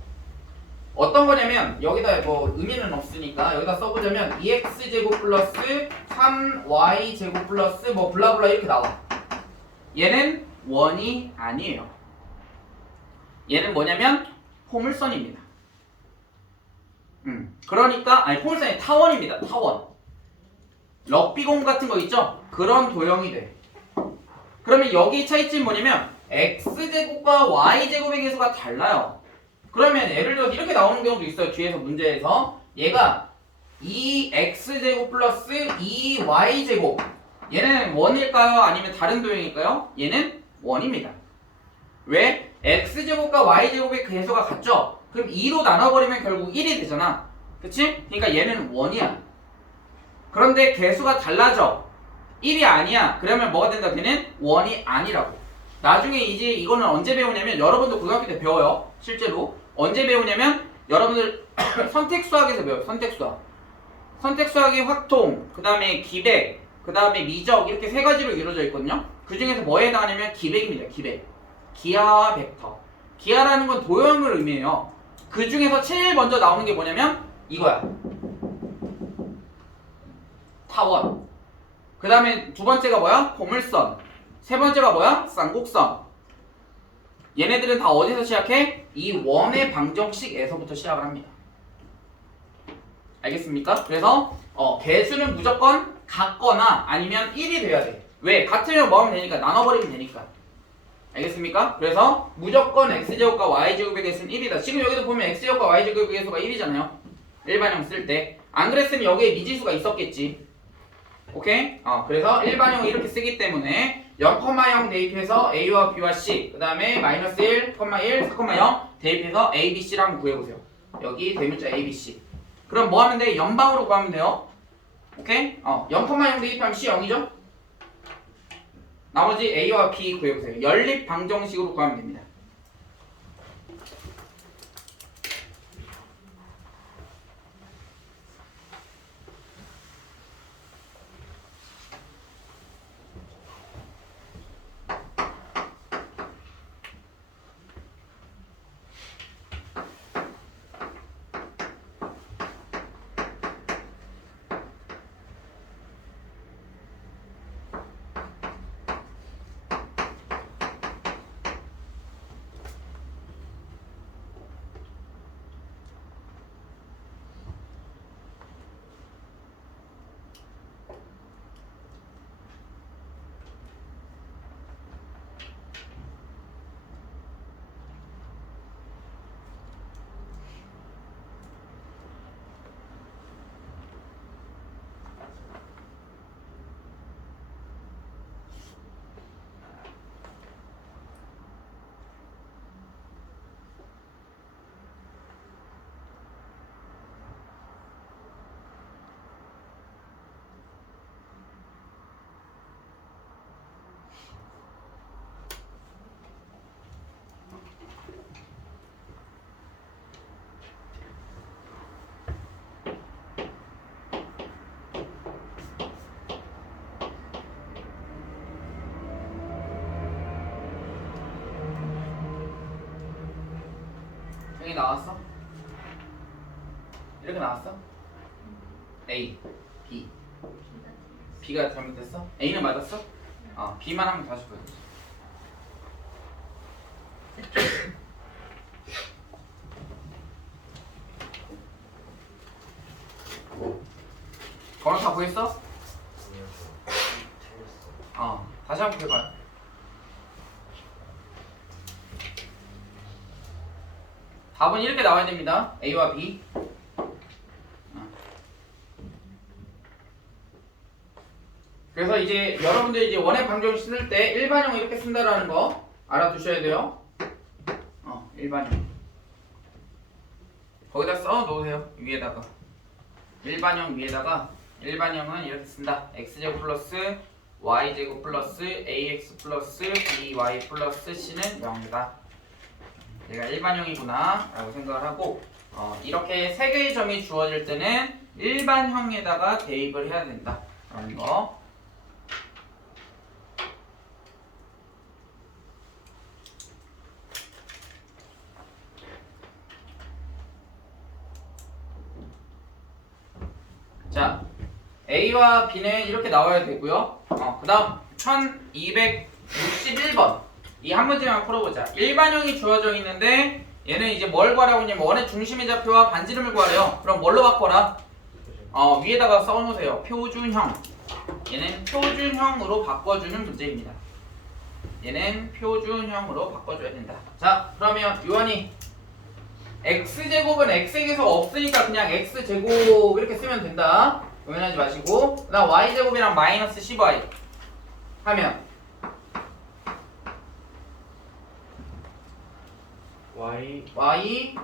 어떤 거냐면 여기다 뭐 의미는 없으니까 여기다 써보자면 2x제곱 플러스 3y제곱 플러스 뭐 블라블라 이렇게 나와. 얘는 원이 아니에요. 얘는 뭐냐면 포물선입니다. 그러니까 아니 포물선이 타원입니다. 타원. 럭비공 같은 거 있죠? 그런 도형이 돼. 그러면 여기 차이점이 뭐냐면 x제곱과 y제곱의 개수가 달라요. 그러면 예를 들어서 이렇게 나오는 경우도 있어요. 뒤에서 문제에서 얘가 2x제곱 플러스 2y제곱 얘는 1일까요? 아니면 다른 도형일까요? 얘는 1입니다. 왜? x제곱과 y제곱의 개수가 같죠? 그럼 2로 나눠버리면 결국 1이 되잖아. 그치? 그러니까 얘는 1이야. 그런데 개수가 달라져. 1이 아니야. 그러면 뭐가 된다? 걔는 1이 아니라고. 나중에 이제 이거는 언제 배우냐면 여러분도 고등학교 때 배워요. 실제로. 언제 배우냐면 여러분들 선택수학에서 배워요. 선택수학. 선택수학이 확통, 그 다음에 기백, 그 다음에 미적 이렇게 세 가지로 이루어져 있거든요. 그 중에서 뭐에 해당하냐면 기백입니다. 기백. 기하와 벡터. 기하라는 건 도형을 의미해요. 그 중에서 제일 먼저 나오는 게 뭐냐면 이거야. 타원. 그 다음에 두 번째가 뭐야? 고물선. 세 번째가 뭐야? 쌍곡선. 얘네들은 다 어디서 시작해? 이 원의 방정식에서부터 시작을 합니다. 알겠습니까? 그래서 개수는 무조건 같거나 아니면 1이 돼야 돼. 왜? 같으면 뭐 하면 되니까 나눠버리면 되니까. 알겠습니까? 그래서 무조건 x제곱과 y제곱의 개수는 1이다. 지금 여기도 보면 x제곱과 y제곱의 개수가 1이잖아요. 일반형 쓸 때. 안 그랬으면 여기에 미지수가 있었겠지. 오케이? 그래서 일반형을 이렇게 쓰기 때문에 0,0 대입해서 a와 b와 c, 그 다음에 마이너스 1, 1, 4,0 대입해서 a, b, c를 한번 구해보세요. 여기 대문자 a, b, c. 그럼 뭐 하면 돼? 연방으로 구하면 돼요. 오케이? 0,0 대입하면 c 0이죠? 나머지 a와 b 구해보세요. 연립 방정식으로 구하면 됩니다. 여기 나왔어? 이렇게 나왔어? A, B. B가 잘못됐어? A는 맞았어? B만 하면 다시 보여주세요. 거는 다 보였어? 다시 한번 해봐요. 답은 이렇게 나와야 됩니다. A와 B. 그래서 이제 여러분들 이제 원의 방정식 쓸 때 일반형을 이렇게 쓴다라는 거 알아두셔야 돼요. 일반형. 거기다 써 놓으세요. 위에다가. 일반형 위에다가 일반형은 이렇게 쓴다. x제곱 플러스 y제곱 플러스 ax 플러스 by 플러스 c는 0이다. 얘가 일반형이구나 라고 생각을 하고 이렇게 세 개의 점이 주어질 때는 일반형에다가 대입을 해야 된다 라는 거. 자, A와 B는 이렇게 나와야 되고요. 그 다음 1261번 이 한 문제만 풀어보자. 일반형이 주어져 있는데 얘는 이제 뭘 구하라고 했냐면 원의 중심의 좌표와 반지름을 구하래요. 그럼 뭘로 바꿔라? 위에다가 써놓으세요. 표준형. 얘는 표준형으로 바꿔주는 문제입니다. 얘는 표준형으로 바꿔줘야 된다. 자, 그러면 요한이 x제곱은 x의 개수가 없으니까 그냥 x제곱 이렇게 쓰면 된다. 고민하지 마시고, 그 다음 y제곱이랑 마이너스 10y 하면 Y y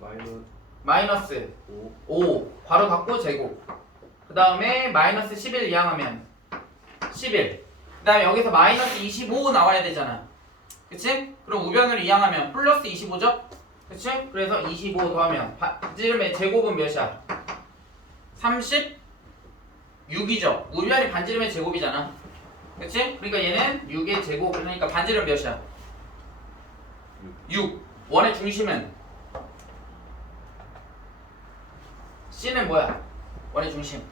마이너스 마이너스 5 5 괄호 닫고 제곱 그 다음에 마이너스 11 이항하면 11 그 다음에 여기서 마이너스 25 나와야 되잖아 그치? 그럼 우변을 이항하면 플러스 25죠? 그치? 그래서 25 더하면 반지름의 제곱은 몇이야? 36이죠 우변이 반지름의 제곱이잖아 그치? 그러니까 얘는 6의 제곱 그러니까 반지름 몇이야? 6 원의 중심은 C는 뭐야? 원의 중심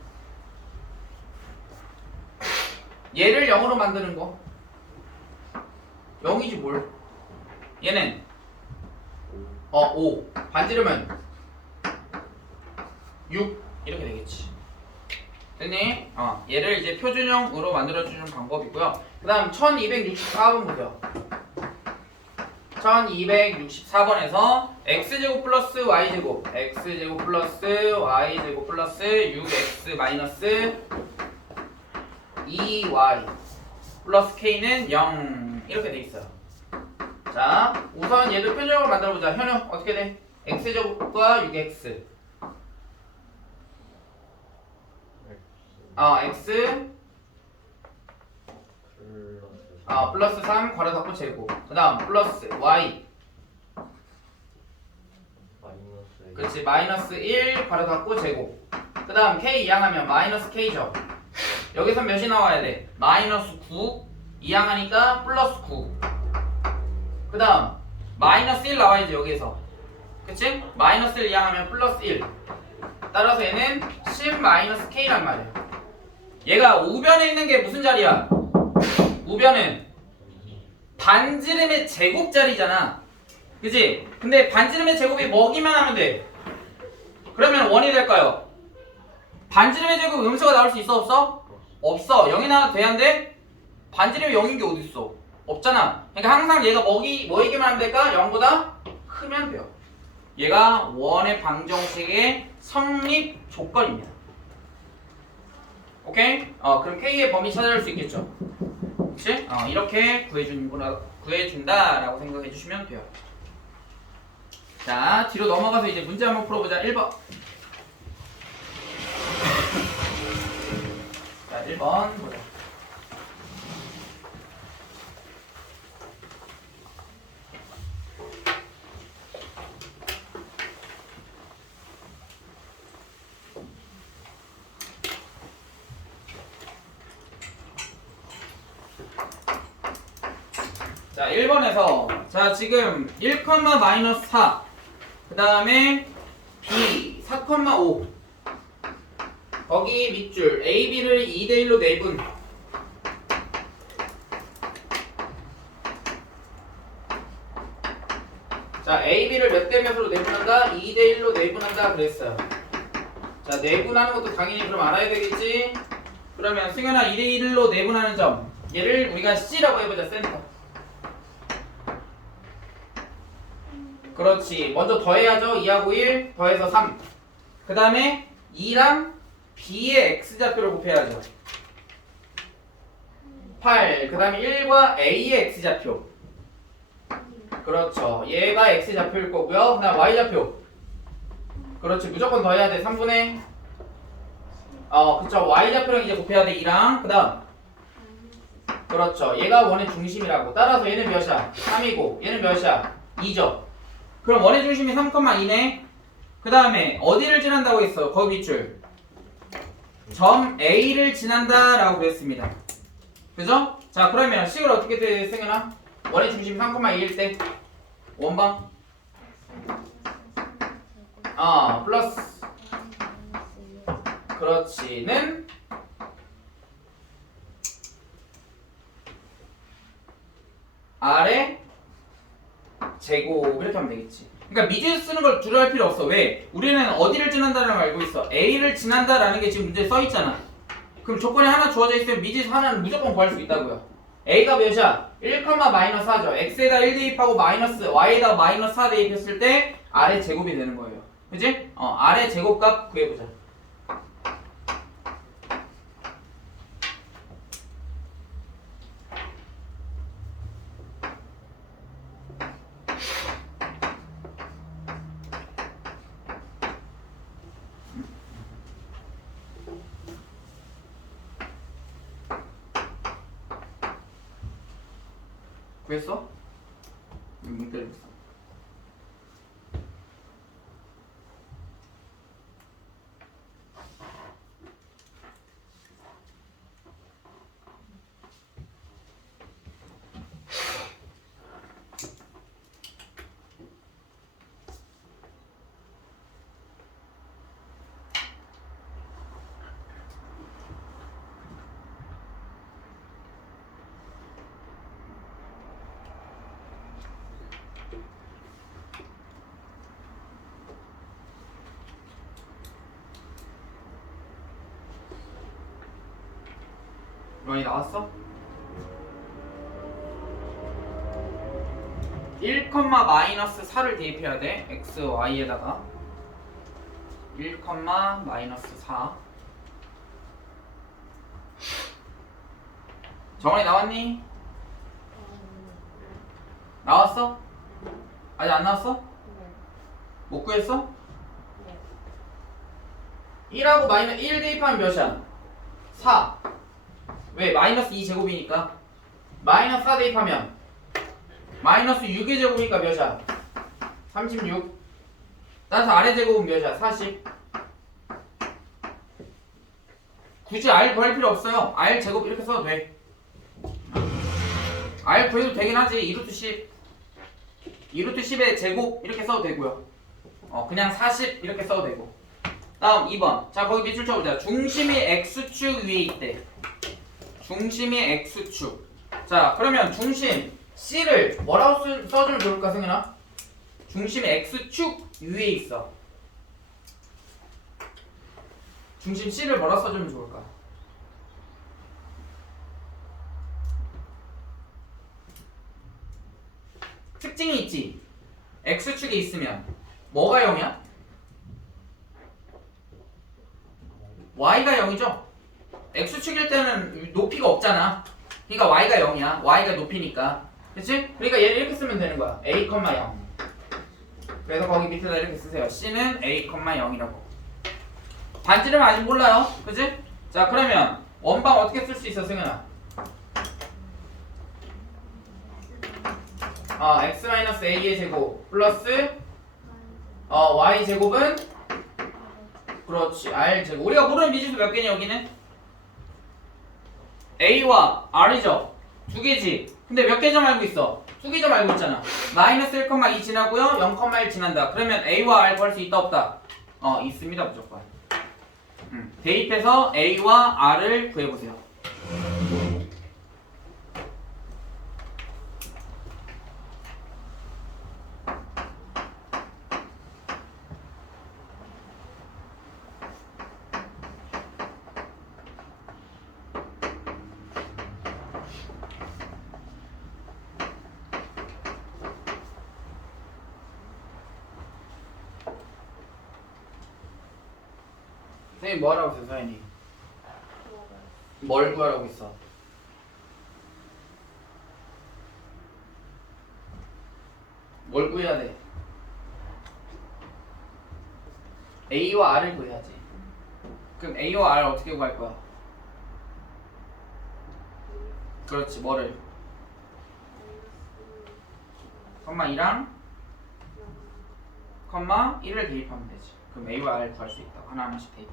얘를 0으로 만드는 거 0이지 뭘 얘는 5 반지름은 6 이렇게 되겠지 됐니? 얘를 이제 표준형으로 만들어주는 방법이고요 그 다음 1264번 보세요 1264번에서 x제곱 플러스 y제곱 x제곱 플러스 y제곱 플러스 6x 마이너스 2y 플러스 k는 0 이렇게 돼 있어요 자 우선 얘도 표준형으로 만들어보자 현우 어떻게 돼? x제곱과 6x x 플러스 3 괄호 닫고 제곱 그 다음 플러스 y 마이너스 그렇지 마이너스 1 괄호 닫고 제곱 그 다음 k 이항하면 마이너스 k죠 여기서 몇이 나와야 돼? 마이너스 9 이항하니까 플러스 9 그 다음 마이너스 1 나와야지 여기에서 그치? 마이너스 1 이항하면 플러스 1 따라서 얘는 10 마이너스 k란 말이야 얘가 우변에 있는 게 무슨 자리야? 우변은 반지름의 제곱자리잖아 그치? 근데 반지름의 제곱이 뭐기만 하면 돼 그러면 원이 될까요? 반지름의 제곱 음수가 나올 수 있어 없어? 없어 0이 나와도 돼야 돼? 반지름이 0인 게 어딨어? 없잖아 그러니까 항상 얘가 뭐이기만 하면 될까? 0보다 크면 돼요 얘가 원의 방정식의 성립 조건입니다 오케이? 그럼 K의 범위 찾아낼 수 있겠죠 그치? 이렇게 구해준다라고 생각해 주시면 돼요 자 뒤로 넘어가서 이제 문제 한번 풀어보자 1번 자 1번 보자 자 1번에서 자 지금 1, 마이너스 4 그 다음에 B 4,5 거기 밑줄 AB를 2대1로 내분 자 AB를 몇 대 몇으로 내분한다? 2대1로 내분한다 그랬어요 자 내분하는 것도 당연히 그럼 알아야 되겠지 그러면 승현아 2대1로 내분하는 점 얘를 우리가 C라고 해보자 센터 그렇지 먼저 더해야죠 2하고 1 더해서 3 그 다음에 2랑 B의 X좌표를 곱해야죠 8 그 다음에 1과 A의 X좌표 그렇죠 얘가 X좌표일 거고요 그 다음 Y좌표 그렇지 무조건 더해야 돼 3분의 그쵸 Y좌표랑 이제 곱해야 돼 2랑 그 다음 그렇죠 얘가 원의 중심이라고 따라서 얘는 몇이야 3이고 얘는 몇이야 2죠 그럼 원의 중심이 3,2네 그 다음에 어디를 지난다고 했어 거기 밑줄 점 A를 지난다 라고 그랬습니다 그죠? 자 그러면 식을 어떻게 돼 승현아? 원의 중심이 3,2일 때 원방 플러스 그렇지는 아래 제곱 이렇게 하면 되겠지 그러니까 미지 쓰는 걸 두려워할 필요 없어 왜? 우리는 어디를 지난다는 걸 알고 있어 A를 지난다라는 게 지금 문제에 써있잖아 그럼 조건이 하나 주어져 있으면 미지 하나는 무조건 구할 수 있다고요 A가 몇이야? 1, 마이너스 4죠 X에다 1 대입하고 마이너스 Y에다 마이너스 4 대입했을 때 아래 제곱이 되는 거예요 그지? 아래 제곱값 구해보자 구했어? 문 때리고 있어. 로이 나왔어? 1, 마이너스 4를 대입해야 돼. x, y에다가 1, 마이너스 4. 정원이 나왔니? 나왔어? 아직 안 나왔어? 못 구했어? 1하고 마이너스 1 대입하면 몇이야? 4. 왜? 마이너스 2제곱이니까. 마이너스 4 대입하면 마이너스 6의 제곱이니까 몇이야? 36. 따라서 아래 제곱은 몇이야? 40. 굳이 R 구할 필요 없어요. R 제곱 이렇게 써도 돼. R 구해도 되긴 하지. 2루트 10. 2루트 10의 제곱 이렇게 써도 되고요. 그냥 40 이렇게 써도 되고. 다음 2번. 자, 거기 밑줄 쳐보자. 중심이 X축 위에 있대. 중심이 X축. 자, 그러면 중심 C를 뭐라고 써주면 좋을까, 승현아? 중심이 X축 위에 있어. 중심 C를 뭐라 써주면 좋을까? 특징이 있지. X축에 있으면 뭐가 0이야? Y가 0이죠? X축일 때는 높이가 없잖아. 그러니까 Y가 0이야. Y가 높이니까. 그치? 그러니까 얘를 이렇게 쓰면 되는 거야. A, 0. 그래서 거기 밑에다 이렇게 쓰세요. C는 A, 0이라고. 반지름 아직 몰라요. 그치? 자, 그러면 원방 어떻게 쓸 수 있어, 승현아? x-a의 제곱 플러스 y 제곱은 그렇지 r 제곱. 우리가 모르는 미지수 몇 개냐 여기는? a와 r이죠. 두 개지. 근데 몇 개 점 알고 있어? 두 개 점 알고 있잖아. 마이너스 1,2 지나고요. 0,1 지난다. 그러면 a와 r 구할 수 있다 없다? 있습니다 무조건. 대입해서 a와 r을 구해보세요. 선생님 뭐 하라고 있어, 서현이? 뭘 구하라고 있어? 뭘 구해야 돼? A와 R을 구해야지. 그럼 A와 R 어떻게 구할 거야? 그렇지, 뭐를? 컴마 2랑 컴마 1을 대입하면 되지. 그럼 A와 R 구할 수 있다. 하나하나씩 대입.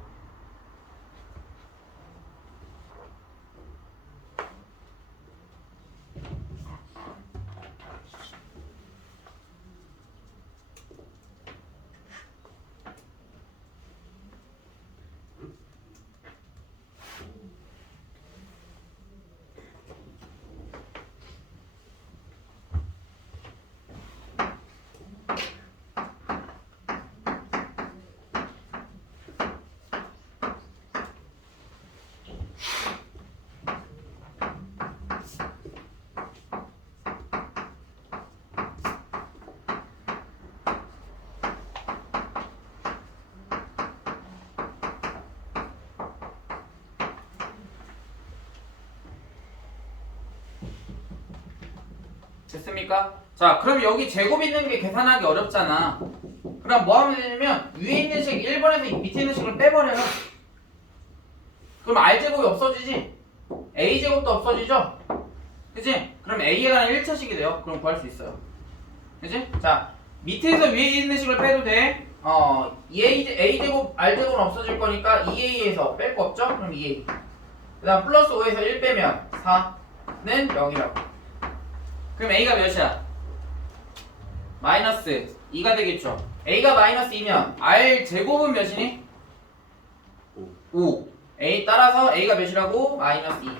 됐습니까? 자, 그럼 여기 제곱 있는 게 계산하기 어렵잖아. 그럼 뭐 하면 되냐면 위에 있는 식 1번에서 밑에 있는 식을 빼버려요. 그럼 R제곱이 없어지지? A제곱도 없어지죠? 그치? 그럼 A에 관한 1차식이 돼요. 그럼 구할 수 있어요. 그치? 자, 밑에서 위에 있는 식을 빼도 돼. A제곱, R제곱은 없어질 거니까 2A에서 뺄 거 없죠? 그럼 2A. 그 다음 플러스 5에서 1 빼면 4는 0이라고. 그럼 A가 몇이야? 마이너스 2가 되겠죠. A가 마이너스 2면 R제곱은 몇이니? 5. A 따라서 A가 몇이라고? 마이너스 2.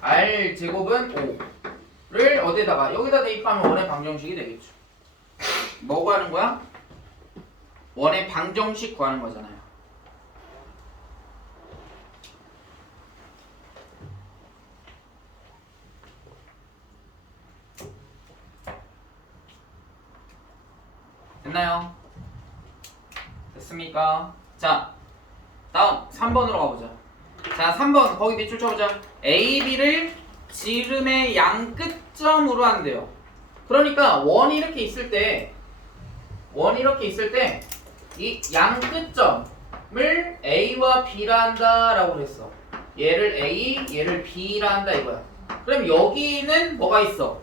R제곱은 5를 어디다가? 여기다 대입하면 원의 방정식이 되겠죠. 뭐 구하는 거야? 원의 방정식 구하는 거잖아요. 됐나요? 됐습니까? 자, 다음 3번으로 가보자. 자, 3번 거기 밑줄 쳐보자. A, B를 지름의 양 끝점으로 한대요. 그러니까 원이 이렇게 있을 때 이 양 끝점을 A와 B라 한다라고 그랬어. 얘를 A, 얘를 B라 한다 이거야. 그럼 여기는 뭐가 있어?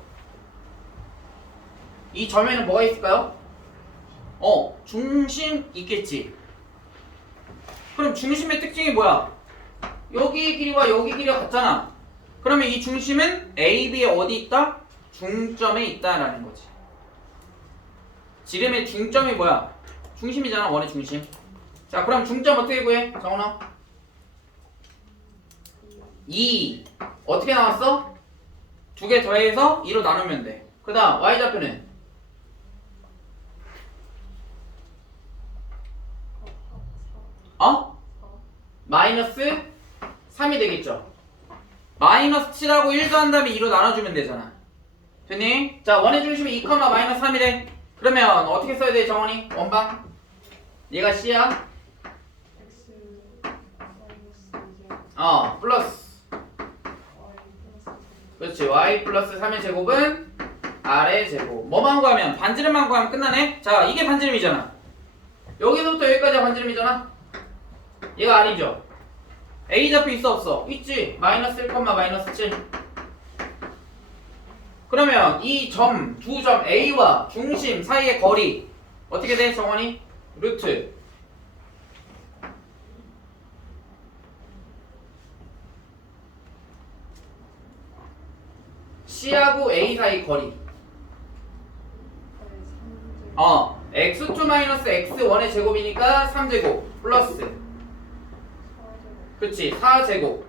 이 점에는 뭐가 있을까요? 중심 있겠지. 그럼 중심의 특징이 뭐야? 여기 길이와 여기 길이가 같잖아. 그러면 이 중심은 A, B에 어디 있다? 중점에 있다라는 거지. 지름의 중점이 뭐야? 중심이잖아, 원의 중심. 자, 그럼 중점 어떻게 구해? 정원아. 2. 어떻게 나왔어? 두 개 더해서 2로 나누면 돼. 그 다음 Y좌표는? 마이너스 3이 되겠죠. 마이너스 7하고 1도 한 다음에 2로 나눠주면 되잖아. 됐니? 자, 원의 중심이 2, 마이너스 3이래. 그러면 어떻게 써야 돼, 정원이? 원방? 얘가 C야? 플러스. 그렇지. Y 플러스 3의 제곱은 R의 제곱. 뭐만 구하면? 반지름만 구하면 끝나네? 자, 이게 반지름이잖아. 여기서부터 여기까지가 반지름이잖아. 얘가 R이죠. A좌표 있어 없어? 있지. 마이너스 1, 마이너스 7. 그러면 이 점, 두 점 A와 중심 사이의 거리 어떻게 돼, 정원이? 루트 C하고 A 사이 거리. x2 마이너스 x1의 제곱이니까 3제곱 플러스. 그치, 4제곱.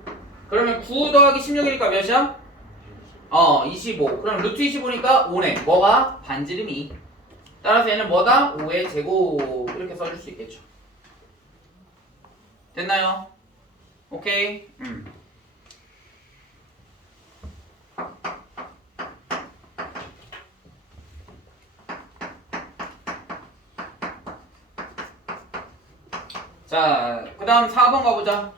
그러면 9 더하기 16이니까 몇이야? 25. 그럼 루트 25니까 5네. 뭐가? 반지름이. 따라서 얘는 뭐다? 5의 제곱. 이렇게 써줄 수 있겠죠. 됐나요? 오케이. 자, 그 다음 4번 가보자.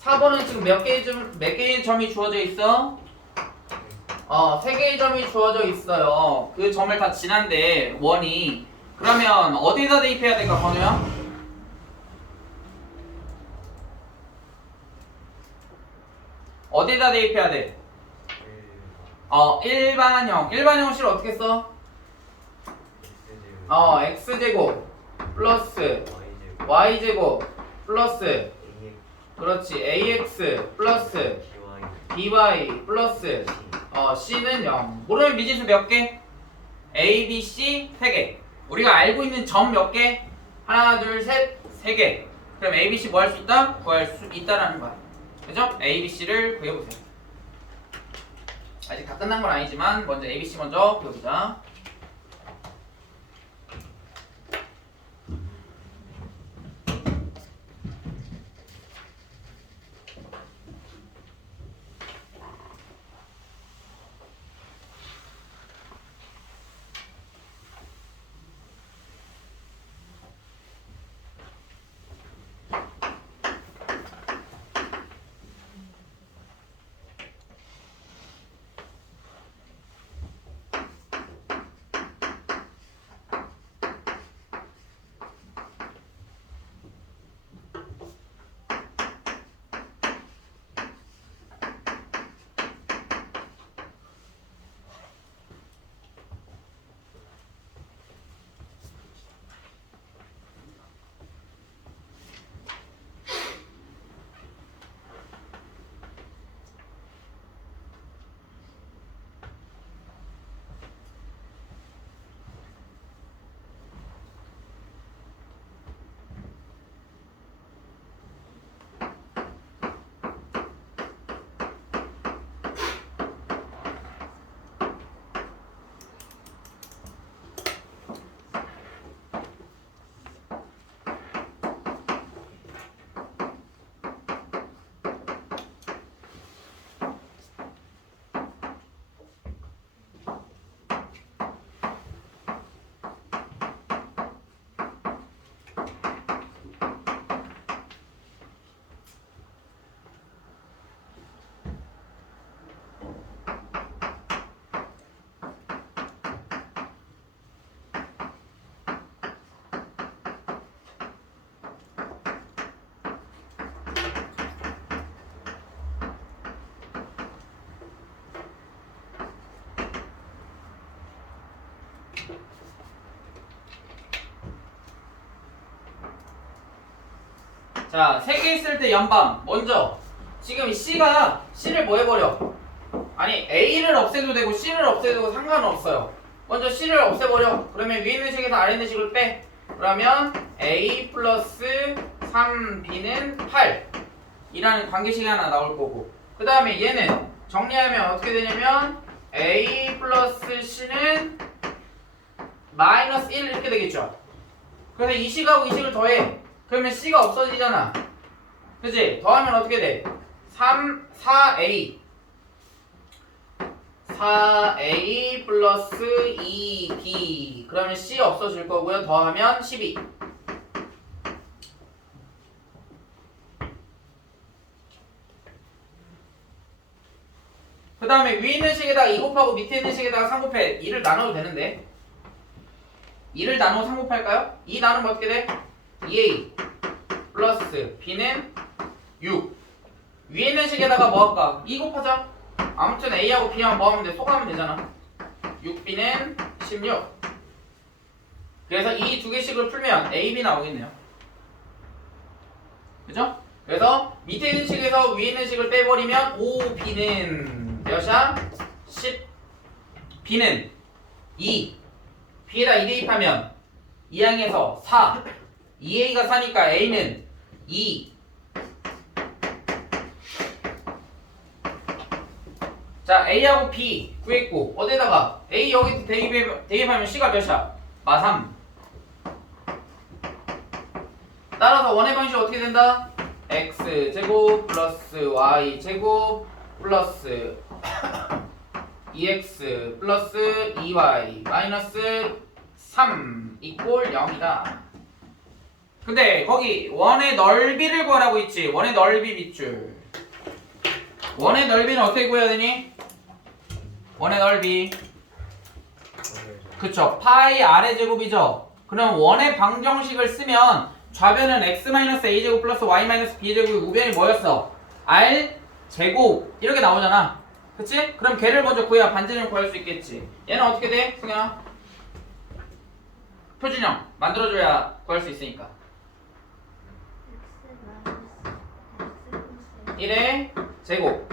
4번은 지금 몇 개의 점이 주어져 있어? 3개의 점이 주어져 있어요. 그 점을 다 지난데, 원이. 그러면 어디다 대입해야 될까, 건우야? 어디다 대입해야 돼? 일반형. 일반형식을 어떻게 써? x제곱 플러스 y제곱 플러스 그렇지 ax 플러스 by 플러스 c는 0. 모르는 미지수 몇 개? a, b, c 3개. 우리가 알고 있는 점 몇 개? 하나, 둘, 셋, 3개. 그럼 a, b, c 뭐 할 수 있다? 구할 수 있다라는 거야. 그죠? a, b, c를 구해보세요. 아직 다 끝난 건 아니지만 먼저 a, b, c 먼저 구해보자. 자, 3개 있을 때 연방. 먼저 지금 C를 뭐 해버려? 아니 A를 없애도 되고 C를 없애도 되고 상관은 없어요. 먼저 C를 없애버려. 그러면 위에 있는 식에서 아래 있는 식을 빼. 그러면 A 플러스 3B는 8 이라는 관계식이 하나 나올 거고, 그 다음에 얘는 정리하면 어떻게 되냐면 A 플러스 C는 마이너스 1 이렇게 되겠죠. 그래서 이 식하고 이 식을 더해. 그러면 C가 없어지잖아. 그치? 더하면 어떻게 돼? 4A 플러스 2B. 그러면 C 없어질 거고요. 더하면 12. 그 다음에 위에 있는 식에다가 2 곱하고 밑에 있는 식에다가 3 곱해. 2를 나눠도 되는데 2를 나누고 3 곱할까요? 2 나누면 어떻게 돼? 2A 플러스 B는 6. 위에 있는 식에다가 뭐 할까? 2 곱하자. 아무튼 A하고 B하고 뭐 하면 돼? 소가하면 되잖아. 6B는 16. 그래서 이 두 개씩을 풀면 A, B 나오겠네요. 그죠? 그래서 밑에 있는 식에서 위에 있는 식을 빼버리면 5B는 몇이야? 10. B는 2. B에다 2 대입하면 2항에서 4. 2A가 4니까 A는 2. 자, A하고 B 구했고 어디다가 A 여기 대입하면 C가 몇이야? 마3. 따라서 원의 방식 어떻게 된다? X제곱 플러스 Y제곱 플러스 2X 플러스 2Y 마이너스 3 이꼴 0이다. 근데 거기 원의 넓이를 구하라고 있지. 원의 넓이 밑줄. 원의 넓이는 어떻게 구해야 되니? 원의 넓이. 그쵸. 파이 아래 제곱이죠. 그럼 원의 방정식을 쓰면 좌변은 x-a제곱 플러스 y-b제곱의 우변이 뭐였어? r 제곱 이렇게 나오잖아. 그치? 그럼 걔를 먼저 구해야 반지름을 구할 수 있겠지. 얘는 어떻게 돼? 승현아? 표준형 만들어줘야 구할 수 있으니까. 1의 제곱.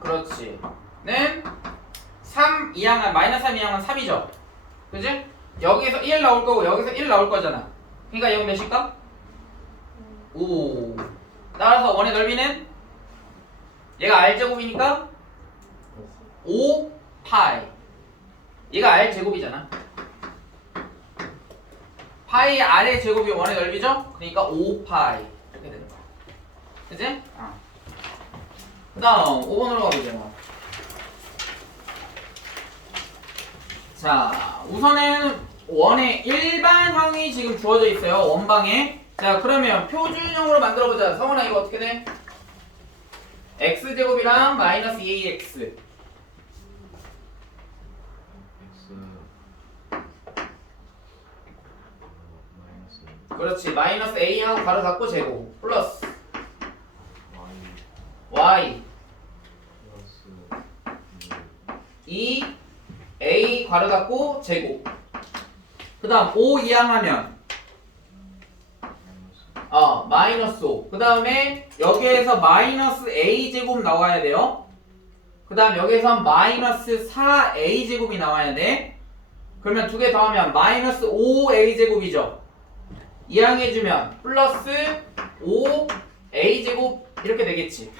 그렇지. 는 3 이항은 마이너스 3 이항은 3이죠. 그지? 여기에서 1 나올 거고 여기서 1 나올 거잖아. 그러니까 여기 몇일까? 5. 따라서 원의 넓이는 얘가 r제곱이니까 5파이. 얘가 r제곱이잖아. 파이 r의 제곱이 원의 넓이죠? 그러니까 5파이 이렇게 되는 거야. 그치? 그 다음 5번으로 가보죠. 자, 우선은 원의 일반형이 지금 주어져 있어요. 원방에. 자, 그러면 표준형으로 만들어보자. 성훈아 이거 어떻게 돼? x제곱이랑 마이너스 2ax. 그렇지. 마이너스 a하고 가로 닫고 제곱 플러스 y 2a 괄호 닫고 제곱. 그 다음 5 이항하면 마이너스 5. 그 다음에 여기에서 마이너스 a 제곱 나와야 돼요. 그 다음 여기에서 마이너스 4a 제곱이 나와야 돼. 그러면 두 개 더하면 마이너스 5a 제곱이죠. 이항해주면 플러스 5a 제곱 이렇게 되겠지.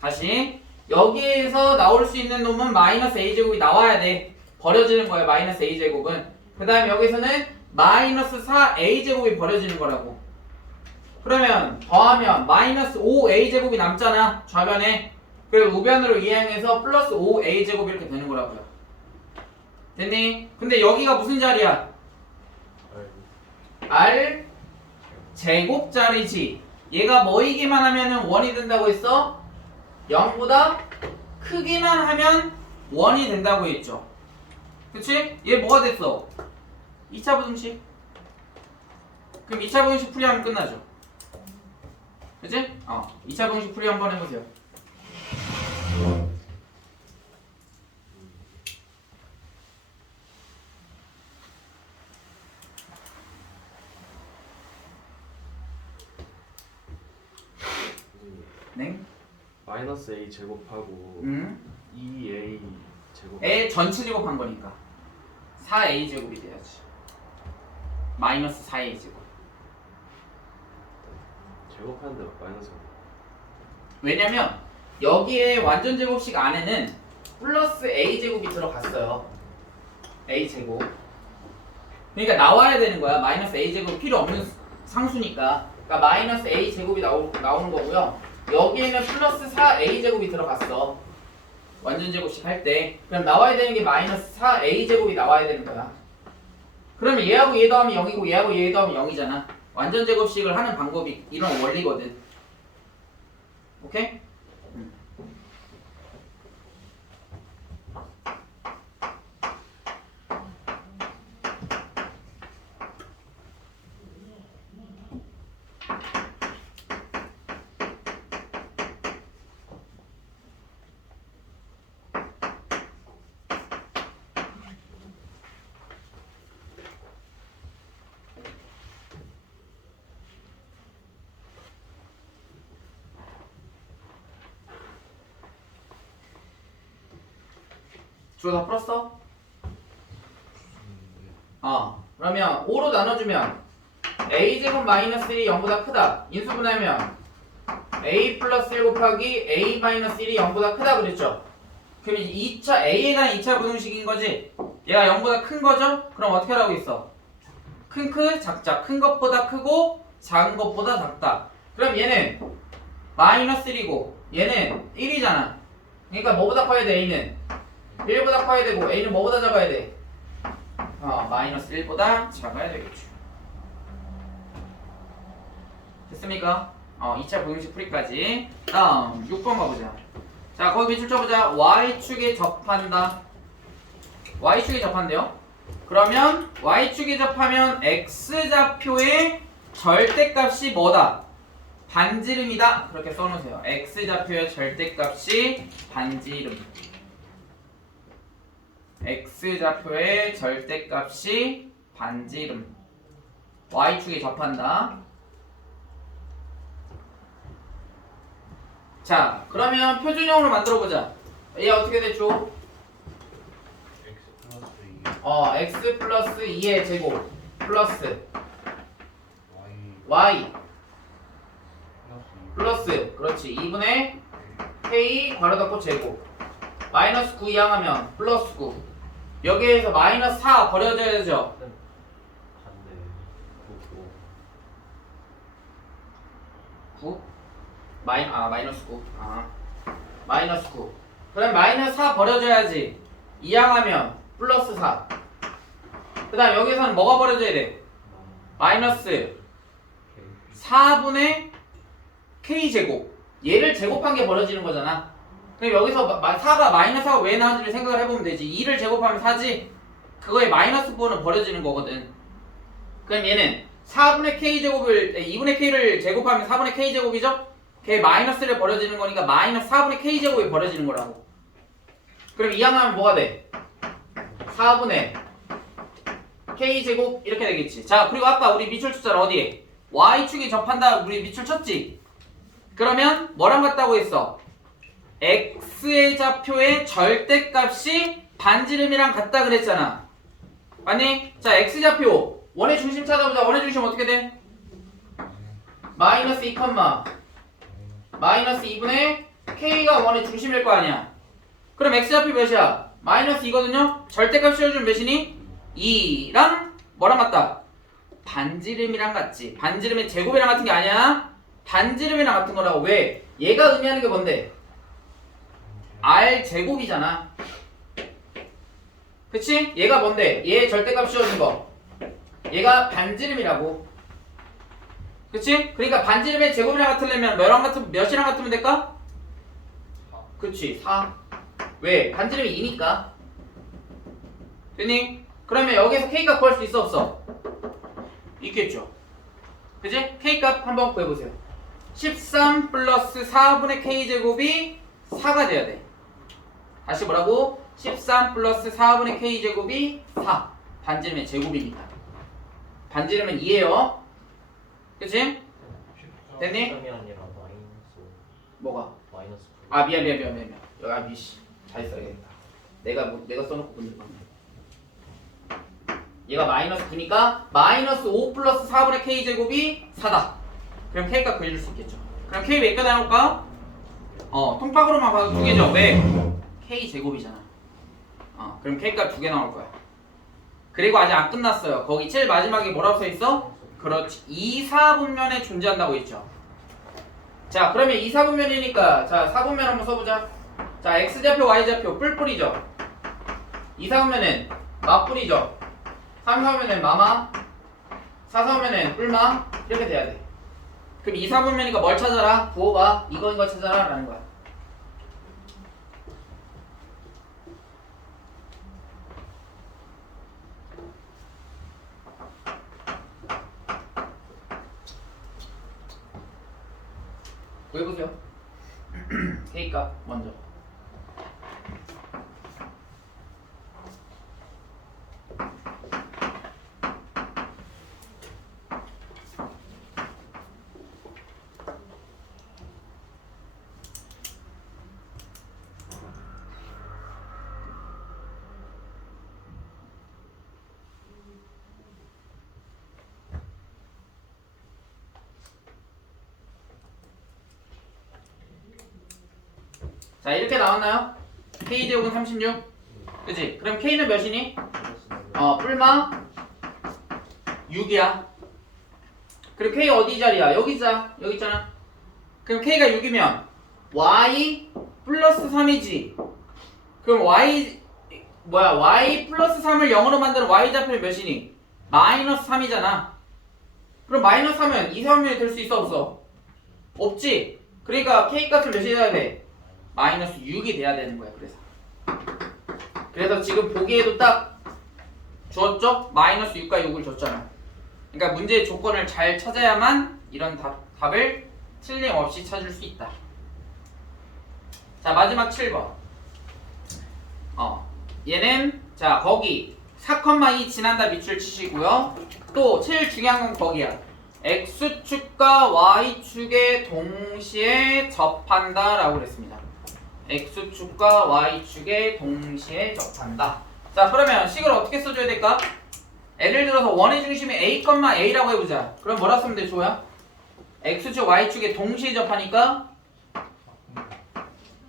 다시 여기에서 나올 수 있는 놈은 마이너스 a 제곱이 나와야 돼. 버려지는 거예요. 마이너스 a 제곱은. 그 다음에 여기서는 마이너스 4a 제곱이 버려지는 거라고. 그러면 더하면 마이너스 5a 제곱이 남잖아. 좌변에. 그리고 우변으로 이항해서 플러스 5a 제곱 이렇게 되는 거라고요. 됐니? 근데 여기가 무슨 자리야? r 제곱자리지. 얘가 뭐이기만 하면은 원이 된다고 했어? 0보다 크기만 하면 원이 된다고 했죠. 그치? 얘 뭐가 됐어? 2차 부등식. 그럼 2차 부등식 풀이하면 끝나죠. 그치? 2차 부등식 풀이 한번 해보세요. 네. 마이너스 A 제곱하고 2A 제곱. 에 전체 제곱한 거니까 4A 제곱이 돼야지. 마이너스 4A 제곱. 제곱하는데 마이너스. 왜냐면 여기에 완전 제곱식 안에는 플러스 A 제곱이 들어갔어요. A 제곱. 그러니까 나와야 되는 거야. 마이너스 A 제곱 필요 없는 상수니까. 그러니까 마이너스 A 제곱이 나오는 거고요. 여기에는 플러스 4A 제곱이 들어갔어. 완전 제곱식 할 때. 그럼 나와야 되는 게 마이너스 4A 제곱이 나와야 되는 거야. 그러면 얘하고 얘 더하면 0이고 얘하고 얘 더하면 0이잖아. 완전 제곱식을 하는 방법이 이런 원리거든. 오케이? 주어 다 풀었어? 그러면 5로 나눠주면 a제곱 마이너스 1이 0보다 크다. 인수분해하면 a 플러스 1 곱하기 a 마이너스 1이 0보다 크다 그랬죠? 그럼 이제 2차 a에 관한 2차 부등식인 거지? 얘가 0보다 큰 거죠? 그럼 어떻게 하라고 있어? 큰 작자. 큰 것보다 크고 작은 것보다 작다. 그럼 얘는 마이너스 1이고 얘는 1이잖아. 그러니까 뭐보다 커야 돼? a는 1보다 커야 되고 a는 뭐보다 작아야 돼? 마이너스 1보다 작아야 되겠죠. 됐습니까? 2차 부등식 풀이까지. 다음 6번 가보자. 자, 거기 밑줄 쳐보자. y축에 접한다. y축에 접한대요. 그러면 y축에 접하면 x좌표의 절대값이 뭐다? 반지름이다. 그렇게 써놓으세요. x좌표의 절대값이 반지름. x좌표의 절대값이 반지름. y축에 접한다. 자, 그러면 표준형으로 만들어보자. 얘 어떻게 됐죠? x 플러스 2의 제곱 플러스 y 플러스 그렇지 2분의 k 괄호 닫고 제곱 마이너스 9 이항하면 플러스 9 여기에서 마이너스 4 버려져야죠. 반대 9? 마이너스 9 마이너스 9 그럼 마이너스 4 버려져야지. 이항하면 플러스 4 그 다음 여기서는 뭐가 버려져야 돼? 마이너스 4분의 k제곱 얘를 제곱한 게 버려지는 거잖아. 그럼 여기서 4가 마이너스 4가 왜 나왔는지를 생각을 해보면 되지. 2를 제곱하면 4지 그거에 마이너스 4는 버려지는 거거든. 그럼 얘는 4분의 k제곱을 2분의 k를 제곱하면 4분의 k제곱이죠? 걔 마이너스를 버려지는 거니까 마이너스 4분의 k제곱이 버려지는 거라고. 그럼 이항하면 뭐가 돼? 4분의 k제곱 이렇게 되겠지. 자, 그리고 아까 우리 밑줄 쳤잖아. 어디에? y축에 접한다 우리 밑줄 쳤지? 그러면 뭐랑 같다고 했어? x의 좌표의 절대값이 반지름이랑 같다 그랬잖아. 맞니? 자, x좌표 원의 중심 찾아보자. 원의 중심 어떻게 돼? 마이너스 2, 마이너스 2분의 k가 원의 중심일 거 아니야. 그럼 x좌표 몇이야? 마이너스 2거든요? 절대값 씌워주면 몇이니? 2랑 뭐랑 같다? 반지름이랑 같지. 반지름의 제곱이랑 같은 게 아니야. 반지름이랑 같은 거라고. 왜? 얘가 의미하는 게 뭔데? r 제곱이잖아. 그치? 얘가 뭔데? 얘 절대값 씌워준 거. 얘가 반지름이라고. 그치? 그러니까 반지름의 제곱이랑 같으려면 몇이랑 같으면 될까? 그치, 4. 왜? 반지름이 2니까. 됐니? 그러면 여기서 k값 구할 수 있어 없어? 있겠죠. 그치? k값 한번 구해보세요. 13 플러스 4분의 k제곱이 4가 돼야 돼. 다시 뭐라고? 13 플러스 4분의 k제곱이 4. 반지름의 제곱이니까. 반지름은 2예요. 그치? 됐니? 점이 아니라 마이너스 뭐가? 마이너스 9. 아 미안. 아 미씨. 잘 써야겠다. 내가 써놓고 본줄 봤네. 얘가 마이너스 9니까 마이너스 5 플러스 4분의 k제곱이 4다. 그럼 k값 그려줄 수 있겠죠. 그럼 k 몇 개 나올까? 통박으로만 봐도 2개죠. 왜? k제곱이잖아. 그럼 k값 2개 나올 거야. 그리고 아직 안 끝났어요. 거기 제일 마지막에 뭐라고 써있어? 그렇지. 2, 4분면에 존재한다고 했죠. 자 그러면 2, 4분면이니까 자 4분면 한번 써보자. 자 x좌표 y좌표 뿔뿔이죠. 2, 4분면은 맞뿔이죠. 3, 4분면은 마마, 4, 4분면은 뿔마 이렇게 돼야 돼. 그럼 2, 4분면이니까 뭘 찾아라? 부호가 이거 찾아라 라는 거야. 구해보세요. K값 먼저. 자 이렇게 나왔나요? K제곱은 36 그치? 그럼 K는 몇이니? 뿔마 6이야. 그리고 K 어디 자리야? 여기 있잖아. 그럼 K가 6이면 Y 플러스 3이지. 그럼 Y 플러스 3을 0으로 만드는 Y좌표는 몇이니? 마이너스 3이잖아. 그럼 마이너스 3은 2, 3분면이 될 수 있어 없어? 없지? 그러니까 K값은 몇이 돼야 돼? 마이너스 6이 돼야 되는 거야. 그래서 지금 보기에도 딱 주었죠? 마이너스 6과 6을 줬잖아. 그러니까 문제의 조건을 잘 찾아야만 이런 답을 틀림없이 찾을 수 있다. 자 마지막 7번. 얘는 자 거기 4,2 지난다 밑줄 치시고요. 또 제일 중요한 건 거기야. X축과 Y축에 동시에 접한다 라고 그랬습니다. X축과 Y축에 동시에 접한다. 자 그러면 식을 어떻게 써줘야 될까? 예를 들어서 원의 중심이 A, A라고 해보자. 그럼 뭐라 쓰면 돼 조야? X축, Y축에 동시에 접하니까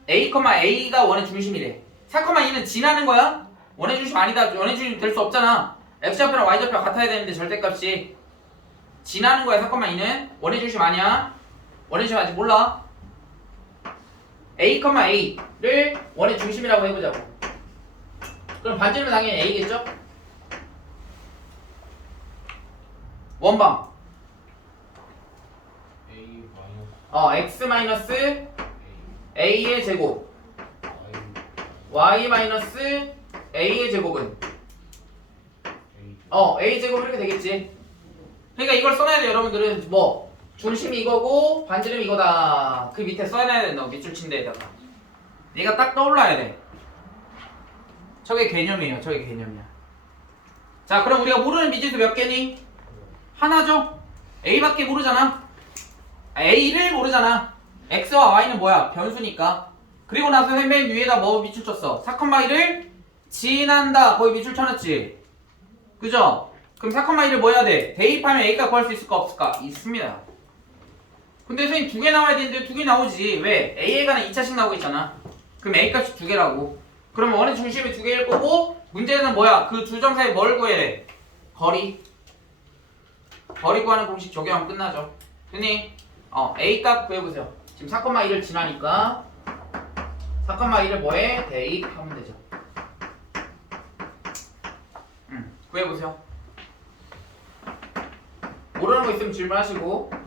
A, A가 원의 중심이래. 4,2는 지나는 거야? 원의 중심 아니다. 원의 중심 될 수 없잖아. X좌표랑 Y좌표 같아야 되는데 절대값이 지나는 거야. 4,2는 원의 중심 아니야. 원의 중심 아직 몰라. A, A를 원의 중심이라고 해보자고. 그럼 반지름은 당연히 A겠죠? 원방 A 마이너스 X 마이너스 A의 제곱 Y 마이너스 A의 제곱은 A 제곱 이렇게 되겠지. 그러니까 이걸 써놔야 돼. 여러분들은 뭐 중심이 이거고 반지름이 이거다. 그 밑에 써놔야 된다. 밑줄 친 데에다가 얘가 딱 떠올라야 돼. 저게 개념이에요. 저게 개념이야. 자 그럼 우리가 모르는 미지수 몇 개니? 하나죠? A밖에 모르잖아. A를 모르잖아. X와 Y는 뭐야? 변수니까. 그리고 나서 맨 위에다 뭐 밑줄 쳤어? 4,2를 지난다. 거기 밑줄 쳐놨지. 그죠? 그럼 4,2를 뭐 해야 돼? 대입하면 A가 구할 수 있을까 없을까? 있습니다. 근데 선생님 2개 나와야 되는데 2개 나오지. 왜? A에 관한 2차식 나오고 있잖아. 그럼 A값이 2개라고. 그러면 원의 중심이 2개일 거고 문제는 뭐야? 그 두 점 사이 뭘 구해야 돼? 거리. 거리 구하는 공식 적용하면 끝나죠. 됐니? A값 구해보세요. 지금 4,2를 지나니까 4,2를 뭐해? 대입하면 되죠. 구해보세요. 모르는 거 있으면 질문하시고.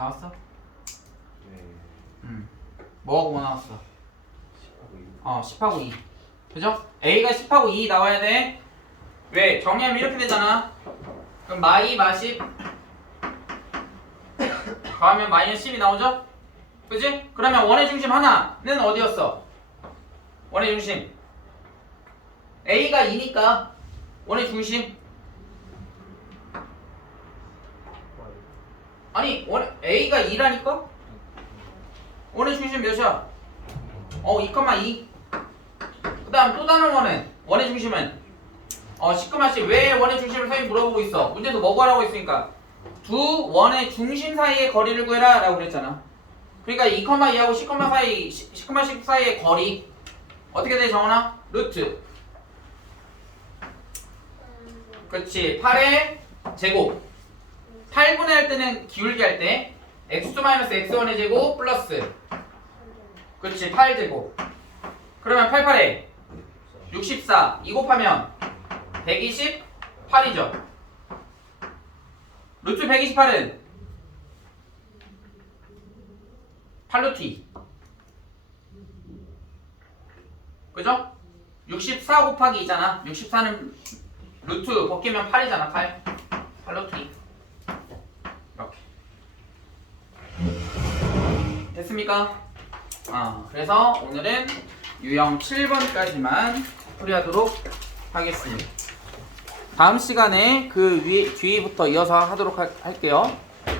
나왔어? 네. 뭐하고 뭐 나왔어? 10하고 10하고 2 그죠? A가 10하고 2 나와야 돼. 왜? 정리하면 이렇게 되잖아. 그럼 마이 마십 더하면 마이너스 10이 나오죠? 그지? 그러면 원의 중심 하나는 어디였어? 원의 중심 A가 2니까 원의 중심 아니 A가 2라니까? 원의 중심 몇이야? 2,2 그 다음 또 다른 원의 중심은 10,10 왜 원의 중심을 선생님이 물어보고 있어? 문제도 뭐 구하라고 했으니까 두 원의 중심 사이의 거리를 구해라 라고 그랬잖아. 그러니까 2,2하고 10,10 사이의 거리 어떻게 돼 정원아? 루트 그렇지 8의 제곱 8분의 할 때는 기울기 할 때 x2 x1의 제곱 플러스 그렇지 8제곱 그러면 88에 64 2 곱하면 128이죠. 루트 128은 8루트 2 그죠? 64 곱하기 2잖아. 64는 루트 벗기면 8이잖아. 8루트 2 이렇게 됐습니까? 그래서 오늘은 유형 7번까지만 풀이하도록 하겠습니다. 다음 시간에 그 뒤부터 이어서 하도록 할게요.